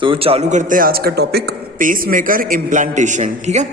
तो चालू करते हैं आज का टॉपिक पेसमेकर इम्प्लांटेशन। ठीक है,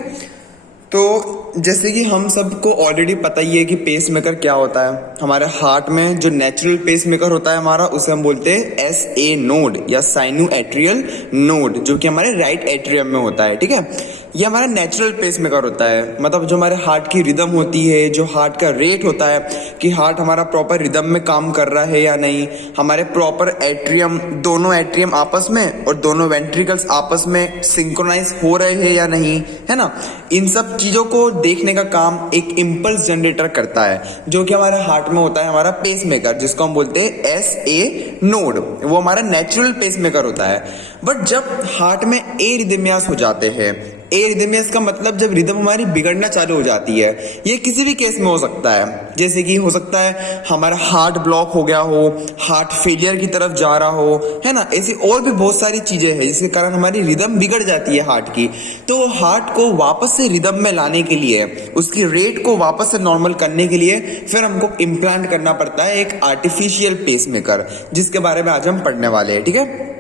तो जैसे कि हम सबको ऑलरेडी पता ही है कि पेसमेकर क्या होता है। हमारे हार्ट में जो नेचुरल पेसमेकर होता है हमारा, उसे हम बोलते हैं SA नोड या साइनो एट्रियल नोड, जो कि हमारे राइट एट्रियम में होता है। ठीक है, ये हमारा नेचुरल पेसमेकर होता है, मतलब जो हमारे हार्ट की रिदम होती है, जो हार्ट का रेट होता है कि हार्ट हमारा प्रॉपर रिदम में काम कर रहा है या नहीं, हमारे प्रॉपर एट्रियम, दोनों एट्रियम आपस में और दोनों वेंट्रिकल्स आपस में सिंक्रोनाइज हो रहे हैं या नहीं, है ना। इन सब चीजों को देखने का काम एक इम्पल्स जनरेटर करता है, जो कि हमारे हार्ट में होता है हमारा पेसमेकर, जिसको हम बोलते हैं SA नोड। वो हमारा नेचुरल पेसमेकर होता है। बट जब हार्ट में एरिदमियास हो जाते हैं, एरिदमियास का मतलब जब रिदम हमारी बिगड़ना चालू हो जाती है, ये किसी भी केस में हो सकता है। जैसे कि हो सकता है हमारा हार्ट ब्लॉक हो गया हो, हार्ट फेलियर की तरफ जा रहा हो, है ना। ऐसी और भी बहुत सारी चीजें हैं जिसके कारण हमारी रिदम बिगड़ जाती है हार्ट की। तो हार्ट को वापस से रिदम में लाने के लिए, उसकी रेट को वापस से नॉर्मल करने के लिए फिर हमको इम्प्लांट करना पड़ता है एक आर्टिफिशियल पेसमेकर, जिसके बारे में आज हम पढ़ने वाले हैं। ठीक है,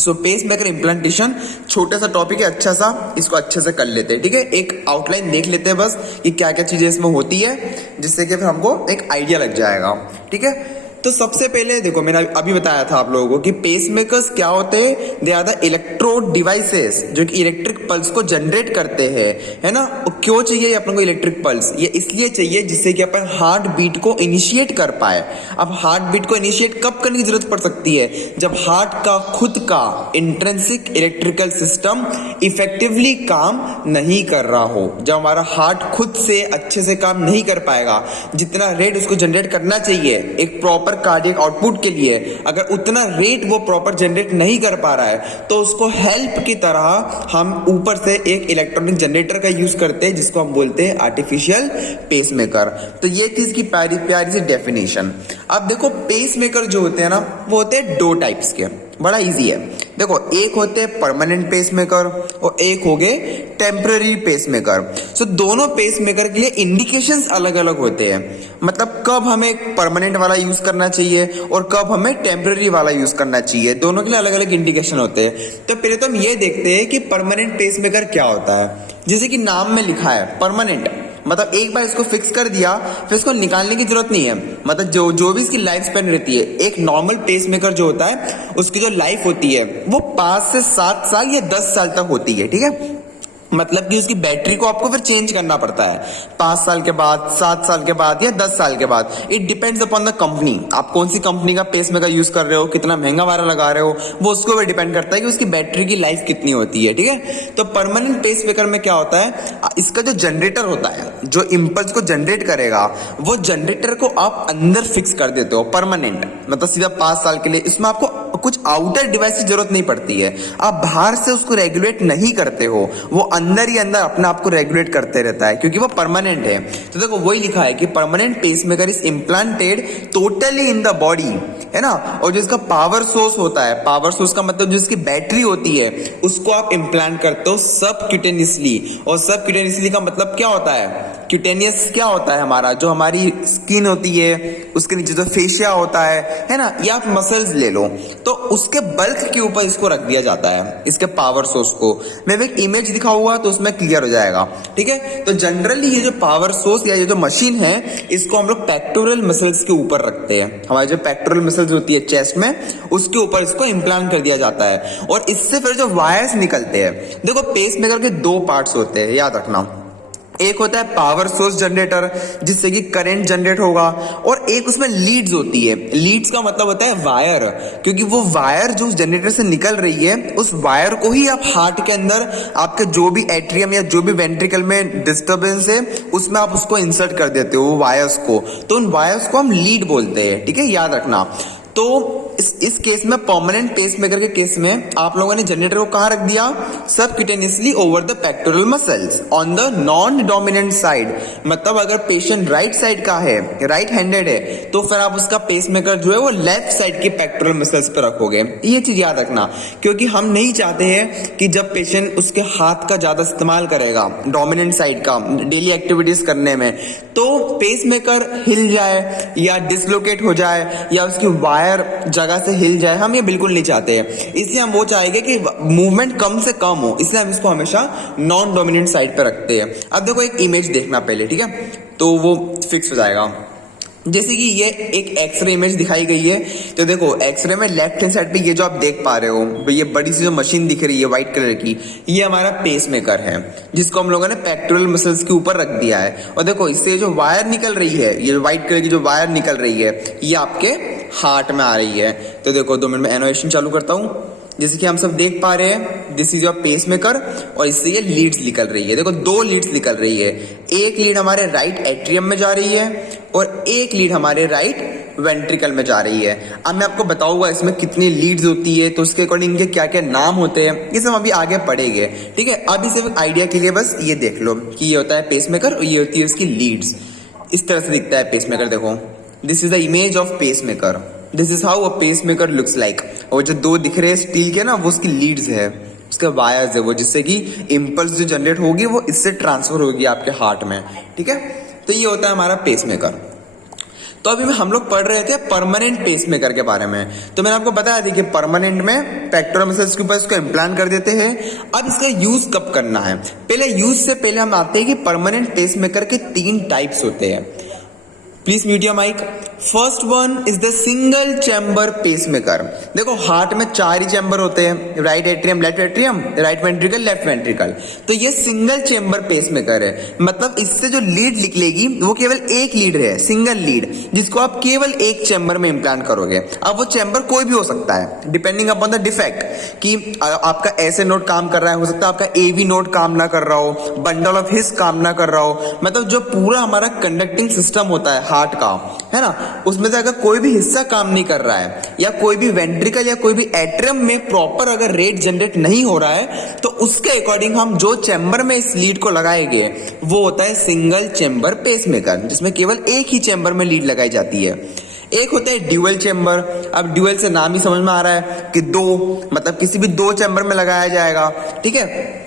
सो पेसमेकर इम्प्लांटेशन छोटा सा टॉपिक है, अच्छा सा, इसको अच्छे से कर लेते हैं। ठीक है, एक आउटलाइन देख लेते हैं बस कि क्या क्या चीजें इसमें होती है, जिससे कि फिर हमको एक आइडिया लग जाएगा। ठीक है, तो सबसे पहले देखो, मैंने अभी बताया था आप लोगों को कि पेसमेकर्स क्या होते हैं। They are the electrode devices जो कि इलेक्ट्रिक पल्स को जनरेट करते हैं, है ना। और क्यों चाहिए अपन को इलेक्ट्रिक पल्स? ये इसलिए चाहिए जिससे कि अपन हार्ट बीट को इनिशिएट कर पाए। अब हार्ट बीट को इनिशिएट कब करने की जरूरत पड़ सकती है? जब हार्ट का खुद का इंट्रिंसिक इलेक्ट्रिकल सिस्टम इफेक्टिवली काम नहीं कर रहा हो, जब हमारा हार्ट खुद से अच्छे से काम नहीं कर पाएगा, जितना रेट उसको जनरेट करना चाहिए एक प्रॉपर कार्डियक आउटपुट के लिए, अगर उतना रेट वो प्रॉपर जनरेट नहीं कर पा रहा है, तो उसको हेल्प की तरह हम ऊपर से एक इलेक्ट्रॉनिक जनरेटर का यूज करते हैं, जिसको हम बोलते हैं आर्टिफिशियल पेसमेकर। तो ये थी इसकी प्यारी प्यारी सी डेफिनेशन। अब देखो, पेसमेकर जो होते हैं ना, वो होते हैं दो टाइप्स के। बड़ा इजी है, देखो, एक होते हैं परमानेंट पेसमेकर और एक हो गए टेम्पररी पेसमेकर। सो दोनों पेसमेकर के लिए इंडिकेशंस अलग अलग होते हैं, मतलब कब हमें परमानेंट वाला यूज करना चाहिए और कब हमें टेम्पररी वाला यूज करना चाहिए, दोनों के लिए अलग अलग इंडिकेशन होते हैं। तो पहले तो हम ये देखते हैं कि परमानेंट पेसमेकर क्या होता है। जैसे कि नाम में लिखा है परमानेंट, मतलब एक बार इसको फिक्स कर दिया फिर इसको निकालने की जरूरत नहीं है। मतलब जो भी इसकी लाइफ स्पैन रहती है, एक नॉर्मल पेसमेकर जो होता है उसकी जो लाइफ होती है वो 5 से 7 साल या 10 साल तक होती है। ठीक है, मतलब कि उसकी बैटरी को आपको फिर चेंज करना पड़ता है 5 साल के बाद, 7 साल के बाद या 10 साल के बाद। It depends upon the company, आप कौन सी कंपनी का पेसमेकर यूज कर रहे हो, कितना महंगा वाला लगा रहे हो, वो उसको भी डिपेंड करता है कि उसकी बैटरी की लाइफ कितनी होती है। ठीक है, तो परमानेंट पेसमेकर में क्या होता है, इसका जो जनरेटर होता है, जो इम्पल्स को जनरेट करेगा, वो जनरेटर को आप अंदर फिक्स कर देते हो परमानेंट, मतलब सीधा 5 साल के लिए। इसमें आपको कुछ आउटर डिवाइस की जरूरत नहीं पड़ती है, आप बाहर से उसको रेगुलेट नहीं करते हो, वो अंदर ही अंदर अपने आप को रेगुलेट करते रहता है, क्योंकि वो परमानेंट है। तो देखो, वही लिखा है कि permanent pacemaker is implanted totally in the body, है ना। और जो इसका पावर सोर्स होता है, पावर सोर्स का मतलब जो इसकी बैटरी होती है, उसको आप इम्प्लांट करते हो सबक्यूटेनियसली। और सबक्यूटेनियसली का मतलब क्या होता है? क्यूटेनियस क्या होता है हमारा, जो हमारी स्किन होती है उसके नीचे जो फेशिया होता है ना, या आप मसल्स ले लो, तो उसके बल्क के ऊपर इसको रख दिया जाता है, इसके पावर सोर्स को। मैं एक इमेज दिखाऊंगा तो उसमें क्लियर हो जाएगा। ठीक है, तो जनरली ये जो पावर सोर्स या ये जो मशीन है, इसको हम लोग पेक्टोरल मसल्स के ऊपर रखते हैं। हमारी जो पेक्टोरल मसल्स होती है चेस्ट में, उसके ऊपर इसको इम्प्लांट कर दिया जाता है। और इससे फिर जो वायर्स निकलते हैं, देखो पेसमेकर के 2 पार्ट्स होते हैं, याद रखना। एक होता है पावर सोर्स जनरेटर, जिससे कि करंट जनरेट होगा, और एक उसमें लीड्स होती है। लीड्स का मतलब होता है वायर, क्योंकि वो वायर जो उस जनरेटर से निकल रही है, उस वायर को ही आप हार्ट के अंदर आपके जो भी एट्रियम या जो भी वेंट्रिकल में डिस्टर्बेंस है, उसमें आप उसको इंसर्ट कर देते हो वायर्स को। तो उन वायर्स को हम लीड बोलते हैं। ठीक है, याद रखना। तो इस केस में, परमानेंट पेसमेकर के केस में, आप लोगों ने जनरेटर को कहां रख दिया? Subcutaneously over the pectoral muscles on the non dominant side. मतलब अगर पेशेंट राइट साइड का है, राइट हैंडेड है, तो फिर आप उसका पेसमेकर जो है वो लेफ्ट साइड की पेक्टोरल मसल्स पर रखोगे। ये चीज याद रखना, क्योंकि हम नहीं चाहते हैं कि जब पेशेंट उसके हाथ का ज्यादा इस्तेमाल करेगा डोमिनेंट साइड का डेली एक्टिविटीज करने में, तो पेसमेकर हिल जाए या डिसलोकेट हो जाए या उसकी वायर वायर जगह से हिल जाए, हम ये बिल्कुल नहीं चाहते हैं। इसलिए हम वो चाहेंगे कि मूवमेंट कम से कम हो, इसलिए हम इसको हमेशा नॉन डोमिनेंट साइड पे रखते हैं। अब देखो एक इमेज देखना पहले, ठीक है, तो वो फिक्स हो जाएगा। जैसे कि ये एक एक्सरे इमेज दिखाई गई है, तो देखो एक्सरे में लेफ्ट हैंड साइड पे ये जो आप देख पा रहे हो, ये बड़ी सी जो मशीन दिख रही है व्हाइट कलर की, ये हमारा पेसमेकर है, जिसको हम लोगों ने पेक्टोरल मसल्स के ऊपर रख दिया है। और देखो इससे जो वायर निकल रही है, ये व्हाइट कलर की जो वायर निकल रही है, ये आपके हार्ट में आ रही है। तो देखो 2 मिनट में एनोवेशन चालू करता हूँ। जैसे कि हम सब देख पा रहे हैं, दिस इज योर पेसमेकर, और इससे ये लीड्स निकल रही है। देखो 2 लीड्स निकल रही है, एक लीड हमारे राइट एट्रियम में जा रही है और एक लीड हमारे राइट वेंट्रिकल में जा रही है। अब मैं आपको बताऊंगा इसमें कितनी लीड्स होती है, तो उसके अकॉर्डिंग इनके क्या क्या नाम होते हैं, ये सब अभी आगे पढ़ेंगे, ठीक है। अभी सिर्फ आइडिया के लिए बस ये देख लो कि ये होता है पेसमेकर और ये होती है उसकी लीड्स। इस तरह से दिखता है पेसमेकर। देखो this is the image of pacemaker, this is how a pacemaker looks like. और जो 2 दिख रहे हैं स्टील के ना, वो उसकी लीड्स है, उसके वायर्स है वो, जिससे कि इंपल्स जो जनरेट होगी वो इससे ट्रांसफर होगी आपके हार्ट में, ठीक है। तो ये होता है हमारा पेसमेकर। तो अभी हम लोग पढ़ रहे थे परमानेंट पेसमेकर के बारे में। तो मैंने आपको बताया था कि परमानेंट में पेक्टोरल मसल्स के ऊपर इसको इम्प्लांट कर देते हैं। अब इसका यूज कब करना है, पहले यूज से पहले हम आते हैं कि परमानेंट पेसमेकर के 3 टाइप्स होते हैं। Please mute your mic. First one is the single chamber pacemaker. देखो हार्ट में 4 ही चैम्बर होते हैं, right atrium, left atrium, right ventricle, left ventricle. तो ये सिंगल चैम्बर पेसमेकर है, मतलब इससे जो लीड निकलेगी वो केवल एक लीड है, सिंगल लीड, जिसको आप केवल एक चैम्बर में इम्प्लांट करोगे। अब वो चैम्बर कोई भी हो सकता है, डिपेंडिंग अपॉन द डिफेक्ट, कि आपका ऐसे नोड काम कर रहा है, हो सकता है आपका एवी नोड काम ना कर रहा हो, बंडल ऑफ हिस काम ना कर रहा हो, मतलब जो पूरा हमारा कंडक्टिंग सिस्टम होता है हार्ट का, है ना, उसमें से अगर कोई भी हिस्सा काम नहीं कर रहा है, या कोई भी वेंट्रिकल या कोई भी एट्रियम में प्रॉपर अगर रेट जनरेट नहीं हो रहा है, तो उसके अकॉर्डिंग हम जो चैम्बर में इस लीड को लगाएंगे वो होता है सिंगल चैम्बर पेसमेकर, जिसमें केवल एक ही चैम्बर में लीड लगाई जाती है। एक होता है ड्यूअल चैम्बर। अब ड्यूअल से नाम ही समझ में आ रहा है कि 2, मतलब किसी भी 2 चैम्बर में लगाया जाएगा, ठीक है।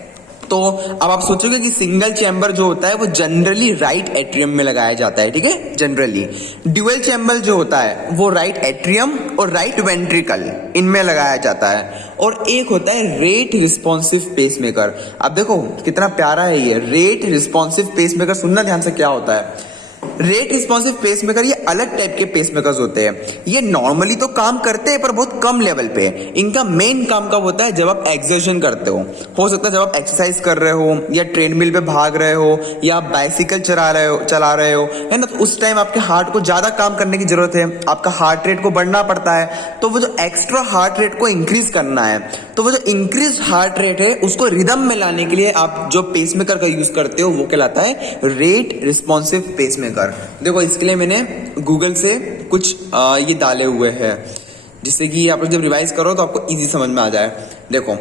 तो अब आप सोचोगे कि सिंगल चैम्बर जो होता है वो जनरली राइट एट्रियम में लगाया जाता है, ठीक है, जनरली। ड्यूअल चैम्बर जो होता है वो राइट एट्रियम और राइट वेंट्रिकल इनमें लगाया जाता है। और एक होता है रेट रिस्पॉन्सिव पेसमेकर। अब देखो कितना प्यारा है ये रेट रिस्पॉन्सिव पेसमेकर, सुनना ध्यान से क्या होता है। रेट रिस्पॉन्सिव पेसमेकर ये अलग टाइप के पेसमेकर्स होते हैं। ये नॉर्मली तो काम करते हैं पर बहुत कम लेवल पे। इनका मेन काम कब होता है, जब आप एक्सर्शन करते हो सकता है जब आप एक्सरसाइज कर रहे हो, या ट्रेडमिल पे भाग रहे हो, या आप बाइसिकल चला रहे हो, है ना, तो उस टाइम आपके हार्ट को ज्यादा काम करने की जरूरत है, आपका हार्ट रेट को बढ़ना पड़ता है। तो वो जो एक्स्ट्रा हार्ट रेट को इंक्रीज करना है, तो वो जो इंक्रीज हार्ट रेट है उसको रिदम में लाने के लिए आप जो पेसमेकर का यूज करते हो वो कहलाता है रेट रिस्पॉन्सिव पेसमेकर। देखो इसके लिए मैंने गूगल से कुछ ये डाले हुए हैं, जिससे कि आप जब रिवाइज करो तो आपको इजी समझ में आ जाए। देखो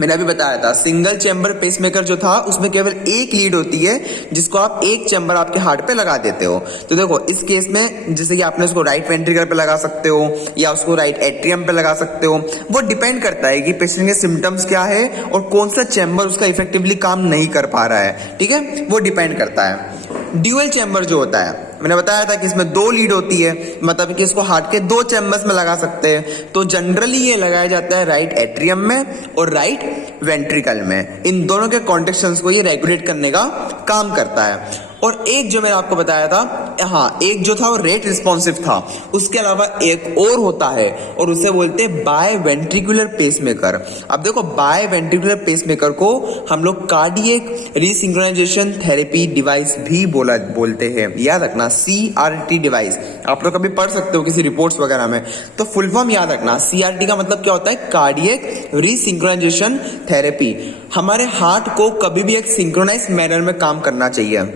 मैंने अभी बताया था सिंगल चैम्बर पेसमेकर जो था उसमें केवल एक लीड होती है, जिसको आप एक चैम्बर आपके हार्ट पे लगा देते हो। तो देखो इस केस में जैसे कि आपने उसको राइट वेंट्रिकल पे लगा सकते हो या उसको राइट एट्रियम पे लगा सकते हो, वो डिपेंड करता है कि पेशेंट के सिम्टम्स क्या है और कौन सा चैम्बर उसका इफेक्टिवली काम नहीं कर पा रहा है, ठीक है, वो डिपेंड करता है। ड्यूअल चैम्बर जो होता है मैंने बताया था कि इसमें 2 लीड होती है, मतलब कि इसको हार्ट के 2 चैम्बर्स में लगा सकते हैं। तो जनरली ये लगाया जाता है राइट एट्रियम में और राइट वेंट्रिकल में। इन दोनों के कॉन्ट्रैक्शंस को ये रेगुलेट करने का काम करता है। और एक जो मैंने आपको बताया था, हाँ, एक जो था वो रेट रिस्पॉन्सिव था, उसके अलावा एक और होता है और उसे बोलते हैं बाय वेंट्रिकुलर पेसमेकर। अब देखो बाय वेंट्रिकुलर पेसमेकर को हम लोग कार्डियक रीसिंक्रोनाइजेशन थेरेपी डिवाइस भी बोलते हैं। याद रखना CRT डिवाइस, आप लोग कभी पढ़ सकते हो किसी रिपोर्ट्स वगैरह में, तो फुल फॉर्म याद रखना। CRT का मतलब क्या होता है, कार्डियक रीसिंक्रोनाइजेशन थेरेपी। हमारे हार्ट को कभी भी एक सिंक्रोनाइज मैनर में काम करना चाहिए।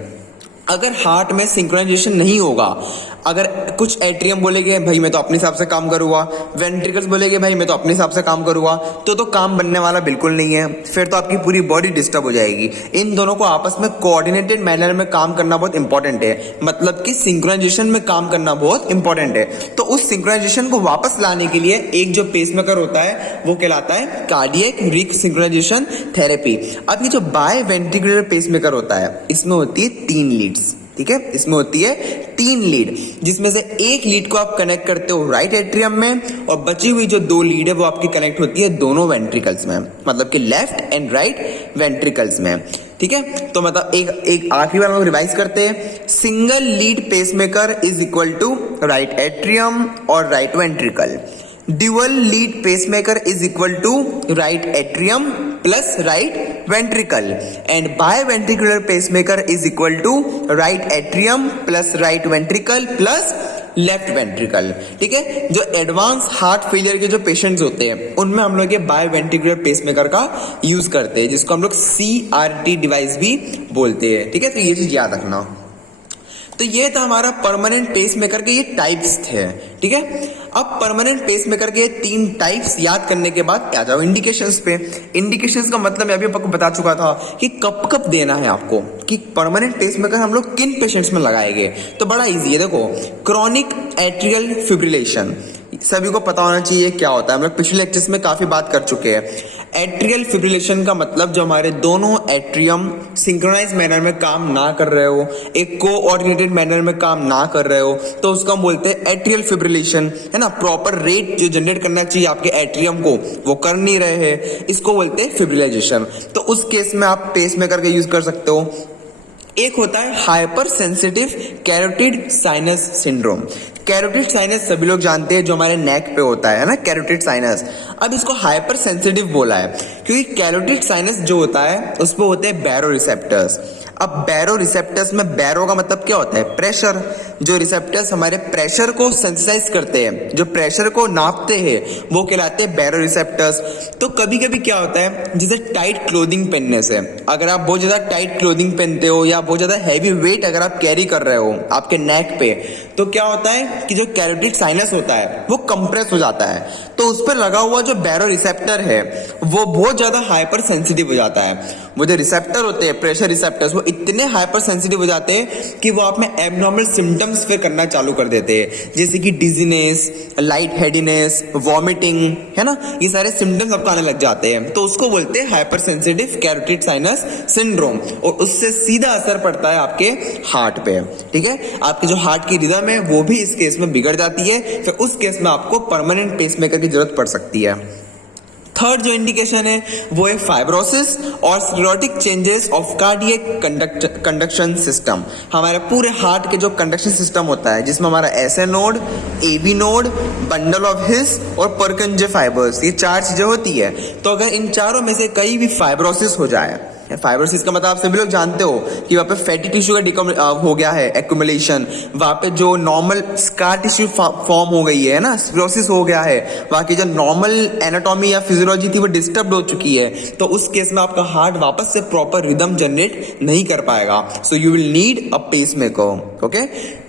अगर हार्ट में सिंक्रोनाइजेशन नहीं होगा, अगर कुछ एट्रियम बोलेगे भाई मैं तो अपने हिसाब से काम करूंगा, वेंट्रिकल्स बोलेगे भाई मैं तो अपने हिसाब से काम करूंगा, तो काम बनने वाला बिल्कुल नहीं है। फिर तो आपकी पूरी बॉडी डिस्टर्ब हो जाएगी। इन दोनों को आपस में कोऑर्डिनेटेड मैनर में काम करना बहुत इंपॉर्टेंट है, मतलब कि सिंक्रोनाइजेशन में काम करना बहुत इंपॉर्टेंट है। तो उस सिंक्रोनाइजेशन को वापस लाने के लिए एक जो पेसमेकर होता है वो कहलाता है कार्डियक रीसिंक्रोनाइजेशन थेरेपी। अब ये जो बाय वेंट्रिकुलर पेसमेकर होता है इसमें होती है 3 लीड्स। ठीक है, इसमें होती है 3 लीड, जिसमें से एक लीड को आप कनेक्ट करते हो राइट एट्रियम में और बची हुई जो 2 लीड है वो आपकी कनेक्ट होती है दोनों वेंट्रिकल्स में, मतलब कि लेफ्ट एंड राइट वेंट्रिकल्स में। ठीक है, तो मतलब एक आखिरी बार हम लोग रिवाइज करते हैं। Single lead pacemaker is equal to right atrium और right ventricle. Dual lead pacemaker is equal to right atrium plus right ventricle and biventricular pacemaker is equal to right atrium plus right ventricle plus left ventricle. ठीक है, जो advance heart failure के जो patients होते हैं उनमें हम लोग ये बायवेंट्रिकुलर पेसमेकर का यूज करते हैं, जिसको हम लोग CRT डिवाइस भी बोलते हैं। ठीक है, तो ये चीज याद रखना। तो ये था हमारा परमानेंट पेसमेकर के ये टाइप्स थे। ठीक है, अब परमानेंट पेसमेकर के 3 टाइप्स याद करने के बाद आ जाओ इंडिकेशंस पे। इंडिकेशंस का मतलब मैं अभी आपको बता चुका था कि कब कब देना है आपको, कि परमानेंट पेसमेकर हम लोग किन पेशेंट्स में लगाएंगे। तो बड़ा इजी है, देखो क्रोनिक एट्रियल फिब्रिलेशन सभी को पता होना चाहिए क्या होता है, हम लोग पिछले लेक्चर्स में काफी बात कर चुके हैं। एट्रियल फिब्रिलेशन का मतलब जो हमारे दोनों एट्रियम सिंक्रोनाइज मैनर में काम ना कर रहे हो, एक कोऑर्डिनेटेड मैनर में काम ना कर रहे हो, तो उसका हम बोलते हैं एट्रियल फिब्रिलेशन, है ना। प्रॉपर रेट जो जनरेट करना चाहिए आपके एट्रियम को वो कर नहीं रहे हैं, इसको बोलते हैं फिब्रिलाइजेशन। तो उस केस में आप पेसमेकर का यूज कर सकते हो। एक होता है hyper sensitive carotid sinus syndrome. Carotid sinus सभी लोग जानते हैं, जो हमारे नेक पे होता है ना, कैरोटिड साइनस। अब इसको हाइपर सेंसिटिव बोला है क्योंकि कैरोटिड साइनस जो होता है उसमें होते हैं बैरो रिसेप्टर्स। अब बैरो रिसेप्टर्स में बैरो का मतलब क्या होता है, प्रेशर। जो रिसेप्टर्स हमारे प्रेशर को सेंसिटाइज करते हैं, जो प्रेशर को नापते हैं, वो कहलाते हैं बैरो रिसेप्टर्स। तो कभी कभी क्या होता है, जैसे टाइट क्लोथिंग पहनने से, अगर आप बहुत ज्यादा टाइट क्लोथिंग पहनते हो या बहुत ज्यादा हैवी वेट अगर आप कैरी कर रहे हो आपके नेक पे, तो क्या होता है कि जो कैरोटिड साइनस होता है वो कंप्रेस हो जाता है, तो उस पर लगा हुआ जो बैरो रिसेप्टर है वो बहुत ज्यादा हाइपर सेंसिटिव हो जाता है। वो जो रिसेप्टर होते हैं प्रेशर रिसेप्टर्स, वो इतने हाइपर सेंसिटिव हो जाते हैं कि वो आप में एबनॉर्मल सिम्टम्स फिर करना चालू कर देते हैं, जैसे कि डिजीनेस, लाइट हेडीनेस, वॉमिटिंग, है ना, ये सारे सिम्टम्स आपको आने लग जाते हैं। तो उसको बोलते हैं hyper sensitive carotid sinus syndrome, और उससे सीधा असर पड़ता है आपके हार्ट पे। ठीक है, आपकी जो हार्ट की रिदम है वो भी इस केस में बिगड़ जाती है, फिर उस केस में आपको परमानेंट पेसमेकर की जरूरत पड़ सकती है। थर्ड जो इंडिकेशन है वो है फाइब्रोसिस और sclerotic changes of cardiac conduction system. हमारे पूरे हार्ट के जो कंडक्शन सिस्टम होता है, जिसमें हमारा SA node, AV node, bundle of His और पर्किंजे फाइबर्स, ये 4 चीजें होती है। तो अगर इन चारों में से कहीं भी फाइब्रोसिस हो जाए, फाइब्रोसिस का मतलब आप सभी लोग जानते हो कि वहां पे फैटी टिश्यू का हो गया है एक्यूमुलेशन, वहां पे जो नॉर्मल स्कार टिश्यू फॉर्म हो गई है ना, स्क्लेरोसिस हो गया है, वहां की जो नॉर्मल एनाटॉमी या फिजियोलॉजी थी वो डिस्टर्ब हो चुकी है, तो उस केस में आपका हार्ट वापस से प्रॉपर रिदम जनरेट नहीं कर पाएगा। So you will need a pacemaker. Okay,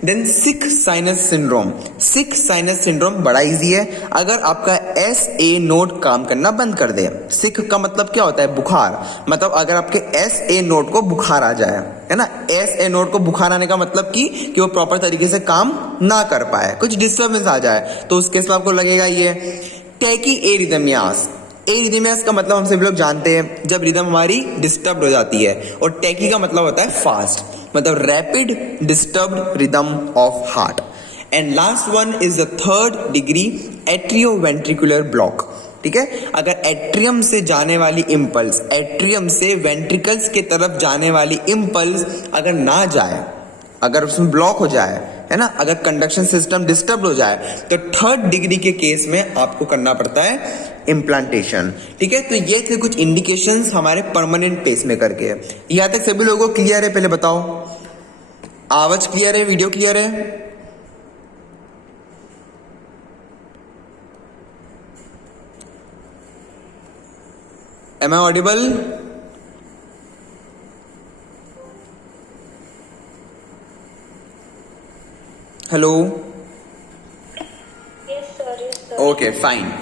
then sick sinus syndrome. Sick sinus syndrome बड़ा इजी है। अगर आपका SA नोड काम करना बंद कर दे, सिक का मतलब क्या होता है, बुखार, मतलब अगर आपके SA नोड को बुखार आ जाए, है ना, SA नोड को बुखार आने का मतलब कि वो प्रॉपर तरीके से काम ना कर पाए, कुछ डिस्टर्बेंस आ जाए, तो उस केस में आपको लगेगा ये टैकी एरिथमियास। एरिथमियास का मतलब हम सभी लोग जानते हैं जब रिदम हमारी डिस्टर्ब हो जाती है, और टैकी का मतलब होता है फास्ट, मतलब rapid disturbed rhythm of heart. And last one is the third degree atrioventricular block. ठीक है, अगर एट्रियम से जाने वाली इंपल्स, एट्रियम से वेंट्रिकल्स के तरफ जाने वाली इंपल्स अगर ना जाए, अगर उसमें ब्लॉक हो जाए, है ना, अगर कंडक्शन सिस्टम डिस्टर्ब हो जाए, तो थर्ड डिग्री के केस में आपको करना पड़ता है इम्प्लांटेशन। ठीक है, तो ये थे कुछ इंडिकेशंस हमारे परमानेंट पेसमेकर के। यहां तक सभी लोगों को क्लियर है? पहले बताओ, आवाज क्लियर है, वीडियो क्लियर है? Am I audible? Hello, okay fine.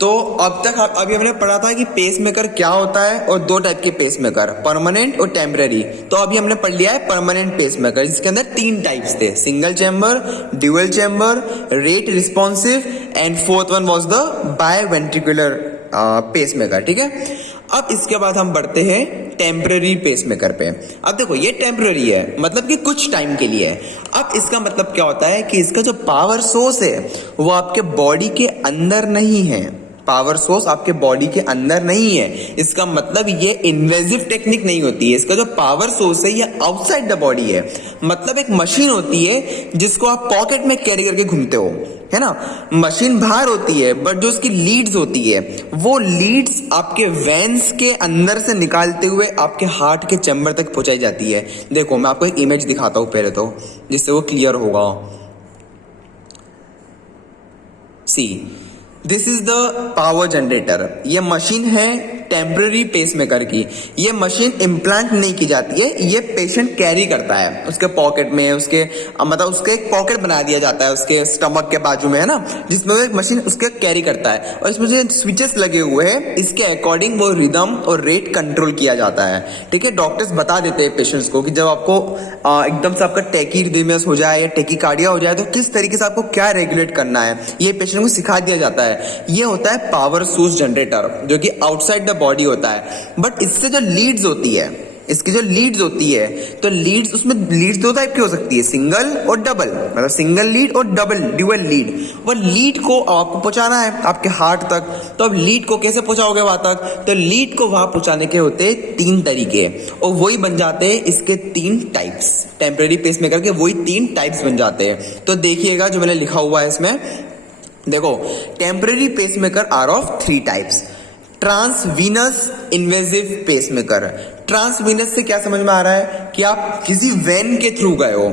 तो अब तक अभी हमने पढ़ा था कि पेसमेकर क्या होता है और 2 टाइप के पेसमेकर, परमानेंट और टेम्पररी। तो अभी हमने पढ़ लिया है परमानेंट पेसमेकर, जिसके अंदर 3 टाइप्स थे, single chamber, dual chamber, rate responsive, and fourth one was the biventricular pacemaker, ठीक है। अब इसके बाद हम बढ़ते हैं टेम्पररी पेसमेकर पे। अब देखो ये टेम्पररी है, मतलब कि कुछ टाइम के लिए है। अब इसका मतलब क्या होता है कि इसका जो पावर सोर्स है वो आपके बॉडी के अंदर नहीं है, पावर सोर्स आपके बॉडी के अंदर नहीं है। इसका मतलब ये इन्वेजिव टेक्निक नहीं होती है। इसका जो पावर सोर्स है ये आउटसाइड द बॉडी है, मतलब एक मशीन होती है जिसको आप पॉकेट में कैरी करके घूमते हो, है ना। मशीन बाहर होती है, बट जो उसकी लीड्स होती है वो लीड्स आपके वेन्स के अंदर से निकालते हुए आपके हार्ट के चैम्बर तक पहुंचाई जाती है। देखो मैं आपको एक इमेज दिखाता हूं पहले तो, जिससे वो क्लियर होगा। See this is the power generator. ये मशीन है टेम्पररी पेसमेकर की। ये मशीन इम्प्लांट नहीं की जाती है, ये पेशेंट कैरी करता है उसके पॉकेट में, उसके मतलब उसके एक पॉकेट बना दिया जाता है उसके स्टमक के बाजू में, है ना, जिसमें वो एक मशीन उसके कैरी करता है। और इसमें जो स्विचेस लगे हुए हैं इसके अकॉर्डिंग वो रिदम और रेट कंट्रोल किया जाता है, ठीक है। डॉक्टर्स बता देते हैं पेशेंट्स को कि जब आपको एकदम से आपका टेकीर्डियमस हो जाए या टेकीकार्डिया हो जाए तो किस तरीके से आपको क्या रेगुलेट करना है, ये पेशेंट को सिखा दिया जाता है। ये होता है पावर सोर्स जनरेटर, जो कि आउटसाइड द बॉडी होता है। बट इससे जो लीड्स होती है, इसकी जो लीड्स होती है, तो लीड्स, उसमें लीड्स दो टाइप की हो सकती है, सिंगल और डबल, मतलब सिंगल लीड और ड्यूअल लीड। वो लीड को आपको पहुंचाना है आपके हार्ट तक, तो अब लीड को कैसे पहुंचाओगे वहां तक? तो लीड को वहां पहुंचाने के होते तीन तरीके, और वही बन जाते हैं इसके तीन टाइप्स। टेम्पररी पेसमेकर के वही तीन टाइप्स बन जाते हैं। तो देखिएगा जो मैंने लिखा हुआ है इसमें, देखो temporary pacemaker are of three types. Transvenous invasive pacemaker. Transvenous से क्या समझ में आ रहा है कि आप किसी वेन के थ्रू गए हो,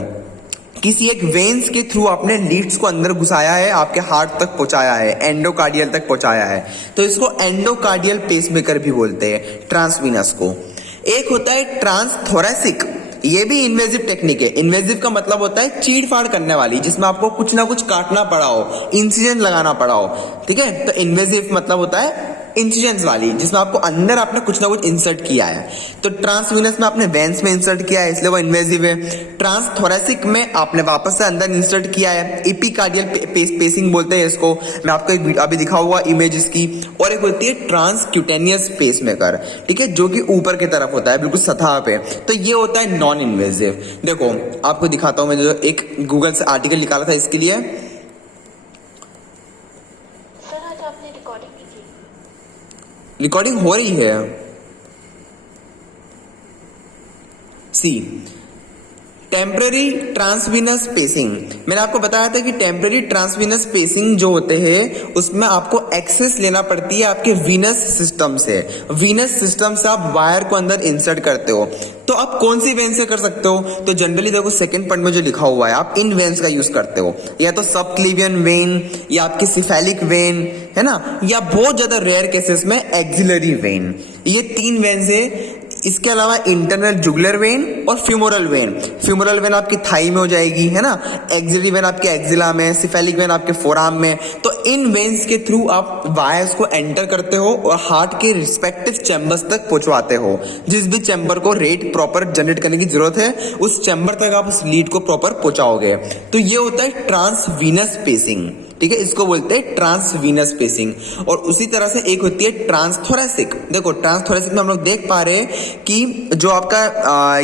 किसी एक वेन्स के थ्रू आपने लीड्स को अंदर घुसाया है, आपके हार्ट तक पहुंचाया है, एंडोकार्डियल तक पहुंचाया है, तो इसको एंडोकार्डियल पेसमेकर भी बोलते हैं ट्रांसवीनस को। एक होता है ट्रांसथोरेसिक, ये भी इन्वेजिव टेक्निक है। इन्वेजिव का मतलब होता है चीड़ फाड़ करने वाली, जिसमें आपको कुछ ना कुछ काटना पड़ा हो, इंसिजन लगाना पड़ा हो, ठीक है। तो इन्वेजिव मतलब होता है इंसिजन्स वाली, जिसमें आपको अंदर आपने कुछ ना कुछ इंसर्ट किया है। तो ट्रांसवीनस में आपने वेन्स में इंसर्ट किया है, इसलिए वो इन्वेजिव है। ट्रांसथोरेसिक में आपने वापस से अंदर इंसर्ट किया है, एपिकार्डियल पेसिंग बोलते हैं इसको। मैं आपको एक अभी दिखा हुआ इमेज इसकी। और एक होती है ट्रांसक्यूटेनियस पेसमेकर, ठीक है, जो कि ऊपर की तरफ होता है, बिल्कुल सतह पे। तो ये होता है नॉन इन्वेजिव। देखो आपको दिखाता हूं, मैं जो एक गूगल से आर्टिकल निकाला था इसके लिए। रिकॉर्डिंग हो रही है। सी टेम्पररी ट्रांसवीनस पेसिंग, मैंने आपको बताया था कि टेम्पररी ट्रांसवीनस पेसिंग जो होते हैं उसमें आपको एक्सेस लेना पड़ती है आपके वीनस सिस्टम से। वीनस सिस्टम से आप वायर को अंदर इंसर्ट करते हो। तो आप कौन सी वेन से कर सकते हो? तो जनरली देखो सेकंड पॉइंट में जो लिखा हुआ है, आप इन वेन्स का यूज करते हो, या तो सबक्लीवियन वेन, या आपकी सिफेलिक वेन, है ना, या बहुत ज्यादा रेयर केसेस में एक्सिलरी वेन। ये तीन वेन है। इसके अलावा इंटरनल जुगुलर वेन और फ्यूमोरल वेन। फ्यूमोरल वेन आपकी थाई में हो जाएगी, है ना, एक्सिलरी वेन आपके एक्सिला में, सिफेलिक वेन आपके फोरआर्म में। तो इन वेन्स के थ्रू आप वायर्स को एंटर करते हो और हार्ट के रिस्पेक्टिव चैम्बर्स तक पहुंचवाते हो। जिस भी चैम्बर को रेट प्रॉपर जनरेट करने की जरूरत है, उस चैम्बर तक आप उस लीड को प्रॉपर पहुंचाओगे। तो ये होता है ट्रांसवीनस पेसिंग, ठीक है, इसको बोलते हैं ट्रांसवीनस पेसिंग। और उसी तरह से एक होती है ट्रांसथोरेसिक। देखो ट्रांसथोरेसिक में हम लोग देख पा रहे हैं कि जो आपका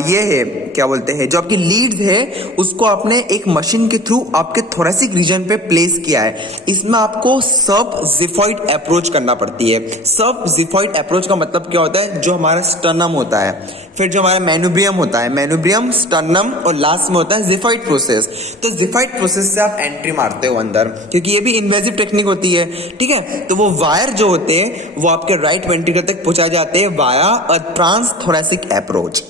ये है, क्या बोलते हैं, जो आपकी लीड्स है उसको आपने एक मशीन के थ्रू आपके थोरेसिक रीजन पे प्लेस किया है। इसमें आपको सब जिफॉइड अप्रोच करना पड़ती है। सब जिफॉइड अप्रोच का मतलब क्या होता है? जो हमारा स्टर्नम होता है, फिर जो हमारा मैनुब्रियम होता है, मैनुब्रियम, स्टर्नम, और लास्ट में होता है जिफाइड प्रोसेस। तो जिफाइड प्रोसेस से आप एंट्री मारते हो अंदर, क्योंकि ये भी इन्वेजिव टेक्निक होती है, ठीक है। तो वो वायर जो होते हैं वो आपके राइट वेंट्रिकल तक पहुंचाए जाते हैं वाया अ ट्रांसथोरेसिक अप्रोच,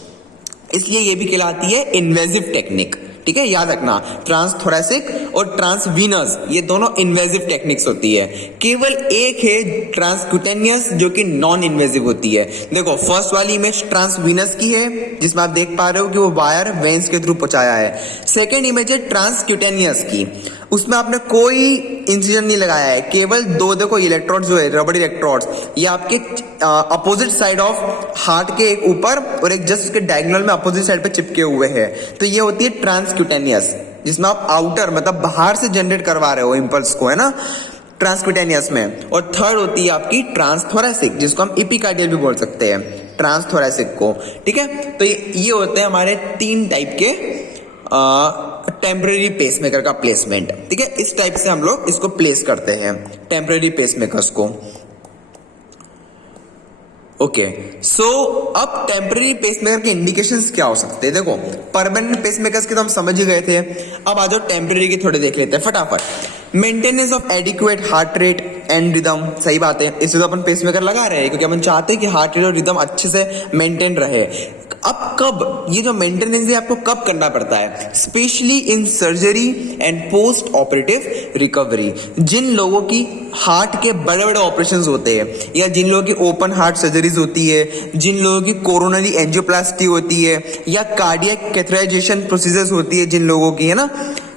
इसलिए ये भी कहलाती है इन्वेजिव टेक्निक, ठीक है, याद रखना। ट्रांसथोरेसिक और ट्रांसवीनस ये दोनों इन्वेजिव टेक्निक्स होती है। केवल एक है ट्रांसक्यूटेनियस, जो कि नॉन इन्वेजिव होती है। देखो फर्स्ट वाली इमेज ट्रांसवीनस की है, जिसमें आप देख पा रहे हो कि वो वायर वेन्स के थ्रू पहुंचाया है। सेकेंड इमेज है ट्रांसक्यूटेनियस की, उसमें आपने कोई इंसिजन नहीं लगाया है, केवल दो देखो इलेक्ट्रोड्स जो है, रबड़ इलेक्ट्रोड्स, ये आपके अपोजिट साइड ऑफ हार्ट के एक ऊपर और एक जस्ट उसके डायगोनल में अपोजिट साइड पे चिपके हुए हैं। तो ये होती है ट्रांसक्यूटेनियस, जिसमें आप आउटर मतलब बाहर से जनरेट करवा रहे हो इंपल्स को, है ना। ट्रांसक्यूटेनियस में, और थर्ड होती है आपकी ट्रांसथोरेसिक, जिसको हम एपिकार्डियल भी बोल सकते हैं, ट्रांसथोरेसिक को। ठीक है, तो ये होते हैं हमारे 3 टाइप के टेम्पररी पेसमेकर का प्लेसमेंट। ठीक है, इस टाइप से हम लोग इसको प्लेस करते हैं, टेम्पररी पेसमेकर्स को। ओके, सो अब टेम्पररी पेसमेकर के इंडिकेशंस क्या हो सकते हैं? देखो, परमानेंट पेसमेकर्स के तो हम समझ ही गए थे, अब आ जाओ टेम्पररी के थोड़े देख लेते हैं फटाफट। Maintenance of adequate heart rate and rhythm, सही बात है, इससे तो अपन पेसमेकर लगा रहे हैं क्योंकि अपन चाहते हैं कि हार्ट रेट और रिदम अच्छे से मेंटेन रहे। अब कब ये जो मेंटेनेंस है आपको कब करना पड़ता है? Specially in surgery and post operative recovery. जिन लोगों की हार्ट के बड़े बड़े ऑपरेशंस होते हैं, या जिन लोगों की ओपन हार्ट सर्जरीज होती है, जिन लोगों की कोरोनरी एंजियोप्लास्टी होती है, या कार्डियक कैथराइजेशन प्रोसीजर्स होती है जिन लोगों की, है ना,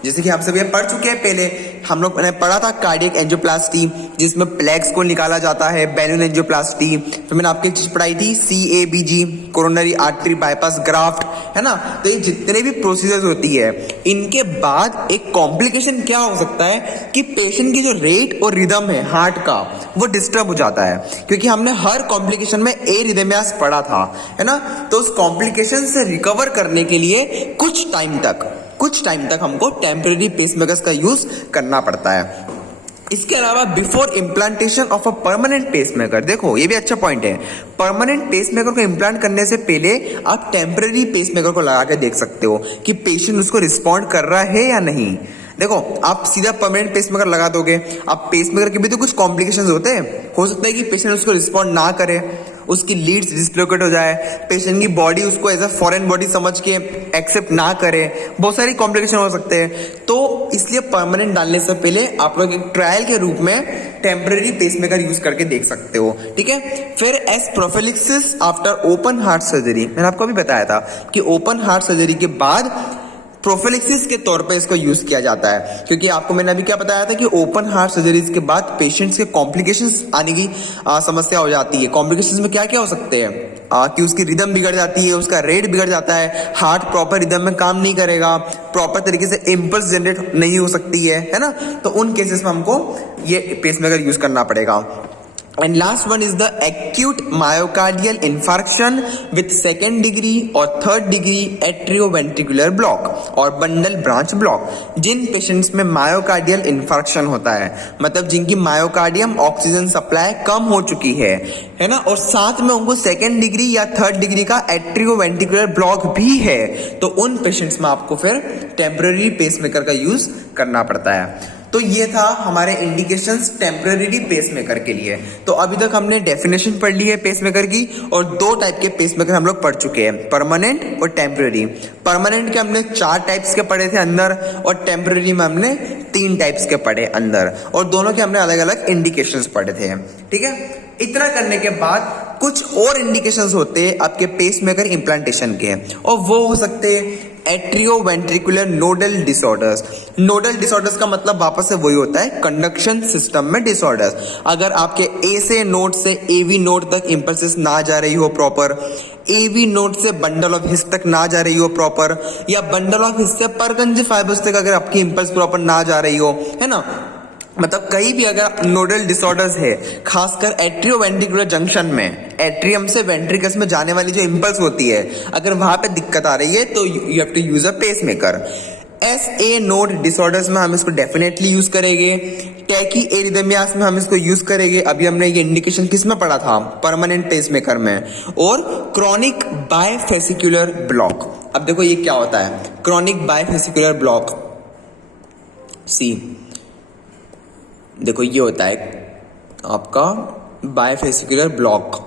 जैसे कि आप सभी पढ़ चुके हैं, पहले हम लोग ने पढ़ा था कार्डियक एंजियोप्लास्टी, जिसमें प्लेक्स को निकाला जाता है, बैलून एंजियोप्लास्टी, फिर मैंने आपकी चीज पढ़ाई थी CABG, coronary artery bypass graft, है ना। तो ये जितने भी प्रोसीजर्स होती है, इनके बाद एक कॉम्प्लिकेशन क्या हो सकता है कि पेशेंट की जो रेट और रिदम है हार्ट का, वो डिस्टर्ब हो जाता है, क्योंकि हमने हर कॉम्प्लिकेशन में एरिथमियास पढ़ा था, है ना। तो उस कॉम्प्लिकेशन से रिकवर करने के लिए कुछ टाइम तक हमको टेम्पररी पेसमेकर्स का यूज करना पड़ता है। इसके अलावा before implantation of a permanent pacemaker, देखो ये भी अच्छा पॉइंट है, परमानेंट पेसमेकर को इम्प्लांट करने से पहले आप टेम्पररी पेसमेकर को लगा के देख सकते हो कि पेशेंट उसको रिस्पॉन्ड कर रहा है या नहीं। देखो, आप सीधा परमानेंट पेसमेकर लगा दोगे, आप पेसमेकर के भी तो कुछ कॉम्प्लिकेशंस होते हैं, हो सकता है कि पेशेंट उसको रिस्पॉन्ड ना करे, उसकी लीड्स डिस्लोकेट हो जाए, पेशेंट की बॉडी उसको एज अ फॉरेन बॉडी समझ के एक्सेप्ट ना करे, बहुत सारी कॉम्प्लिकेशन हो सकते हैं। तो इसलिए परमानेंट डालने से पहले आप लोग एक ट्रायल के रूप में टेम्पररी पेसमेकर यूज करके देख सकते हो। ठीक है, फिर as prophylaxis after open heart surgery, मैंने आपको अभी बताया था कि ओपन हार्ट सर्जरी के बाद प्रोफिलिक्सिस के तौर पे इसको यूज किया जाता है, क्योंकि आपको मैंने अभी क्या बताया था कि ओपन हार्ट सर्जरीज के बाद पेशेंट्स के कॉम्प्लिकेशंस आने की समस्या हो जाती है। कॉम्प्लिकेशंस में क्या क्या हो सकते हैं कि उसकी रिदम बिगड़ जाती है, उसका रेट बिगड़ जाता है, हार्ट प्रॉपर रिदम में काम नहीं करेगा, प्रॉपर तरीके से इम्पल्स जनरेट नहीं हो सकती है ना। तो उन केसेस में हमको ये पेसमेकर यूज करना पड़ेगा। And last one is the acute myocardial infarction with second degree or third degree atrioventricular block और bundle branch block। जिन पेशेंट्स में मायोकार्डियल इन्फार्क्शन होता है, मतलब जिनकी मायोकार्डियम ऑक्सीजन सप्लाई कम हो चुकी है ना, और साथ में उनको सेकेंड डिग्री या थर्ड डिग्री का एट्रियोवेंट्रिकुलर ब्लॉक भी है, तो उन पेशेंट्स में आपको फिर टेम्पररी पेसमेकर का यूज करना पड़ता है। तो ये था हमारे इंडिकेशंस टेम्पररी पेसमेकर के लिए। तो अभी तक हमने डेफिनेशन पढ़ ली है पेसमेकर की, और 2 टाइप के पेसमेकर हम लोग पढ़ चुके हैं, परमानेंट और टेम्पररी। परमानेंट के हमने 4 टाइप्स के पढ़े थे अंदर, और टेम्पररी में हमने 3 टाइप्स के पढ़े अंदर, और दोनों के हमने अलग अलग इंडिकेशंस पढ़े थे। ठीक है, इतना करने के बाद कुछ और इंडिकेशंस होते हैं आपके पेसमेकर इम्प्लांटेशन के, और वो हो सकते हैं atrioventricular nodal disorders. Nodal disorders का मतलब वापस से वही होता है, कंडक्शन सिस्टम में डिसऑर्डर्स। अगर आपके ए से नोड से AV नोड तक इंपल्सेस ना जा रही हो प्रॉपर, AV नोड से बंडल ऑफ हिस तक ना जा रही हो प्रॉपर, या बंडल ऑफ हिस से परकंज फाइबर्स तक अगर आपकी इंपल्स प्रॉपर ना जा रही हो, है ना, मतलब कहीं भी अगर नोडल डिसऑर्डर्स है, खासकर एट्रियोवेंट्रिकुलर जंक्शन में, एट्रियम से वेंट्रिकस में जाने वाली जो इंपल्स होती है, अगर वहां पे दिक्कत आ रही है तो you have to use a pacemaker. SA node disorders में हम इसको डेफिनेटली यूज करेंगे। टैकी एरिथमियास में हम इसको यूज करेंगे। अभी हमने ये इंडिकेशन किस में पढ़ा था? परमानेंट पेसमेकर में। और क्रॉनिक बायफेसिकुलर ब्लॉक, अब देखो ये क्या होता है क्रॉनिक बायफेसिकुलर ब्लॉक। सी देखो, ये होता है आपका बायफेसिकुलर ब्लॉक,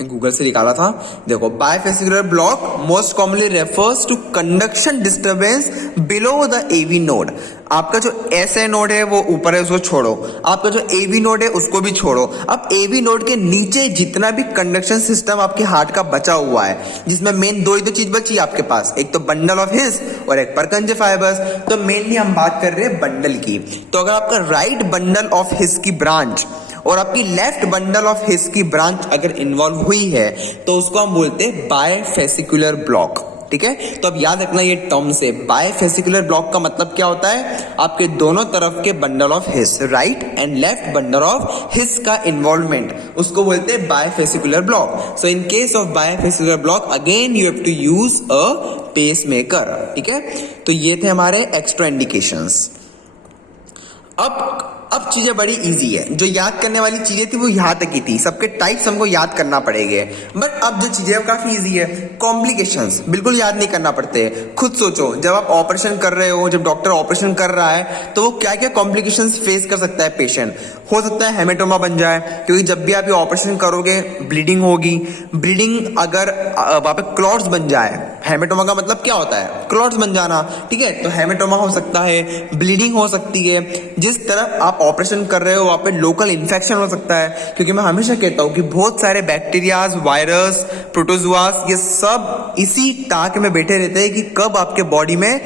गूगल से निकाला था। देखो, bifascicular block most commonly refers to conduction disturbance below the AV node. आपका जो SA नोड है वो ऊपर है, उसको छोड़ो, आपका जो AV नोड है उसको भी छोड़ो। अब AV नोड के नीचे जितना भी कंडक्शन सिस्टम आपके हार्ट का बचा हुआ है, जिसमें मेन 2 ही तो चीज बची है आपके पास, एक तो बंडल ऑफ हिस और एक परकंज फाइबर्स। तो मेनली हम बात कर रहे हैं बंडल की। तो अगर आपका राइट बंडल ऑफ हिस की ब्रांच और आपकी लेफ्ट बंडल ऑफ हिस की ब्रांच अगर इन्वॉल्व हुई है, तो उसको हम बोलते हैं बायफेसिकुलर ब्लॉक। ठीक है। तो अब याद रखना ये टर्म से, बायफेसिकुलर ब्लॉक का मतलब क्या होता है, आपके दोनों तरफ के bundle of His, right and left bundle of His का इन्वॉल्वमेंट, उसको बोलते हैं bifascicular block. So in case of bifascicular block again you have to use a pacemaker, ठीक है। तो ये थे हमारे एक्स्ट्रा इंडिकेशंस। अब चीजें बड़ी इजी है, जो याद करने वाली चीजें थी वो यहां तक ही थी, सबके टाइप्स हमको याद करना पड़ेंगे। बट अब जो चीजें काफी इजी है, कॉम्प्लिकेशंस बिल्कुल याद नहीं करना पड़ते। खुद सोचो, जब आप ऑपरेशन कर रहे हो, जब डॉक्टर ऑपरेशन कर रहा है, तो वो क्या क्या कॉम्प्लिकेशंस फेस कर सकता है पेशेंट। हो सकता है हेमेटोमा बन जाए, क्योंकि जब भी आप ये ऑपरेशन करोगे ब्लीडिंग होगी। ब्लीडिंग अगर वहां पे क्लॉट्स बन जाए, हेमेटोमा का मतलब क्या होता है, क्लॉट्स बन जाना, ठीक है। तो हेमेटोमा हो सकता है, ब्लीडिंग हो सकती है। जिस तरह आप ऑपरेशन कर रहे हो वहां पे लोकल इन्फेक्शन हो सकता है, क्योंकि मैं हमेशा कहता हूं कि बहुत सारे बैक्टीरियाज, वायरस, प्रोटोजुआस, ये सब इसी ताक में बैठे रहते हैं कि कब आपके बॉडी में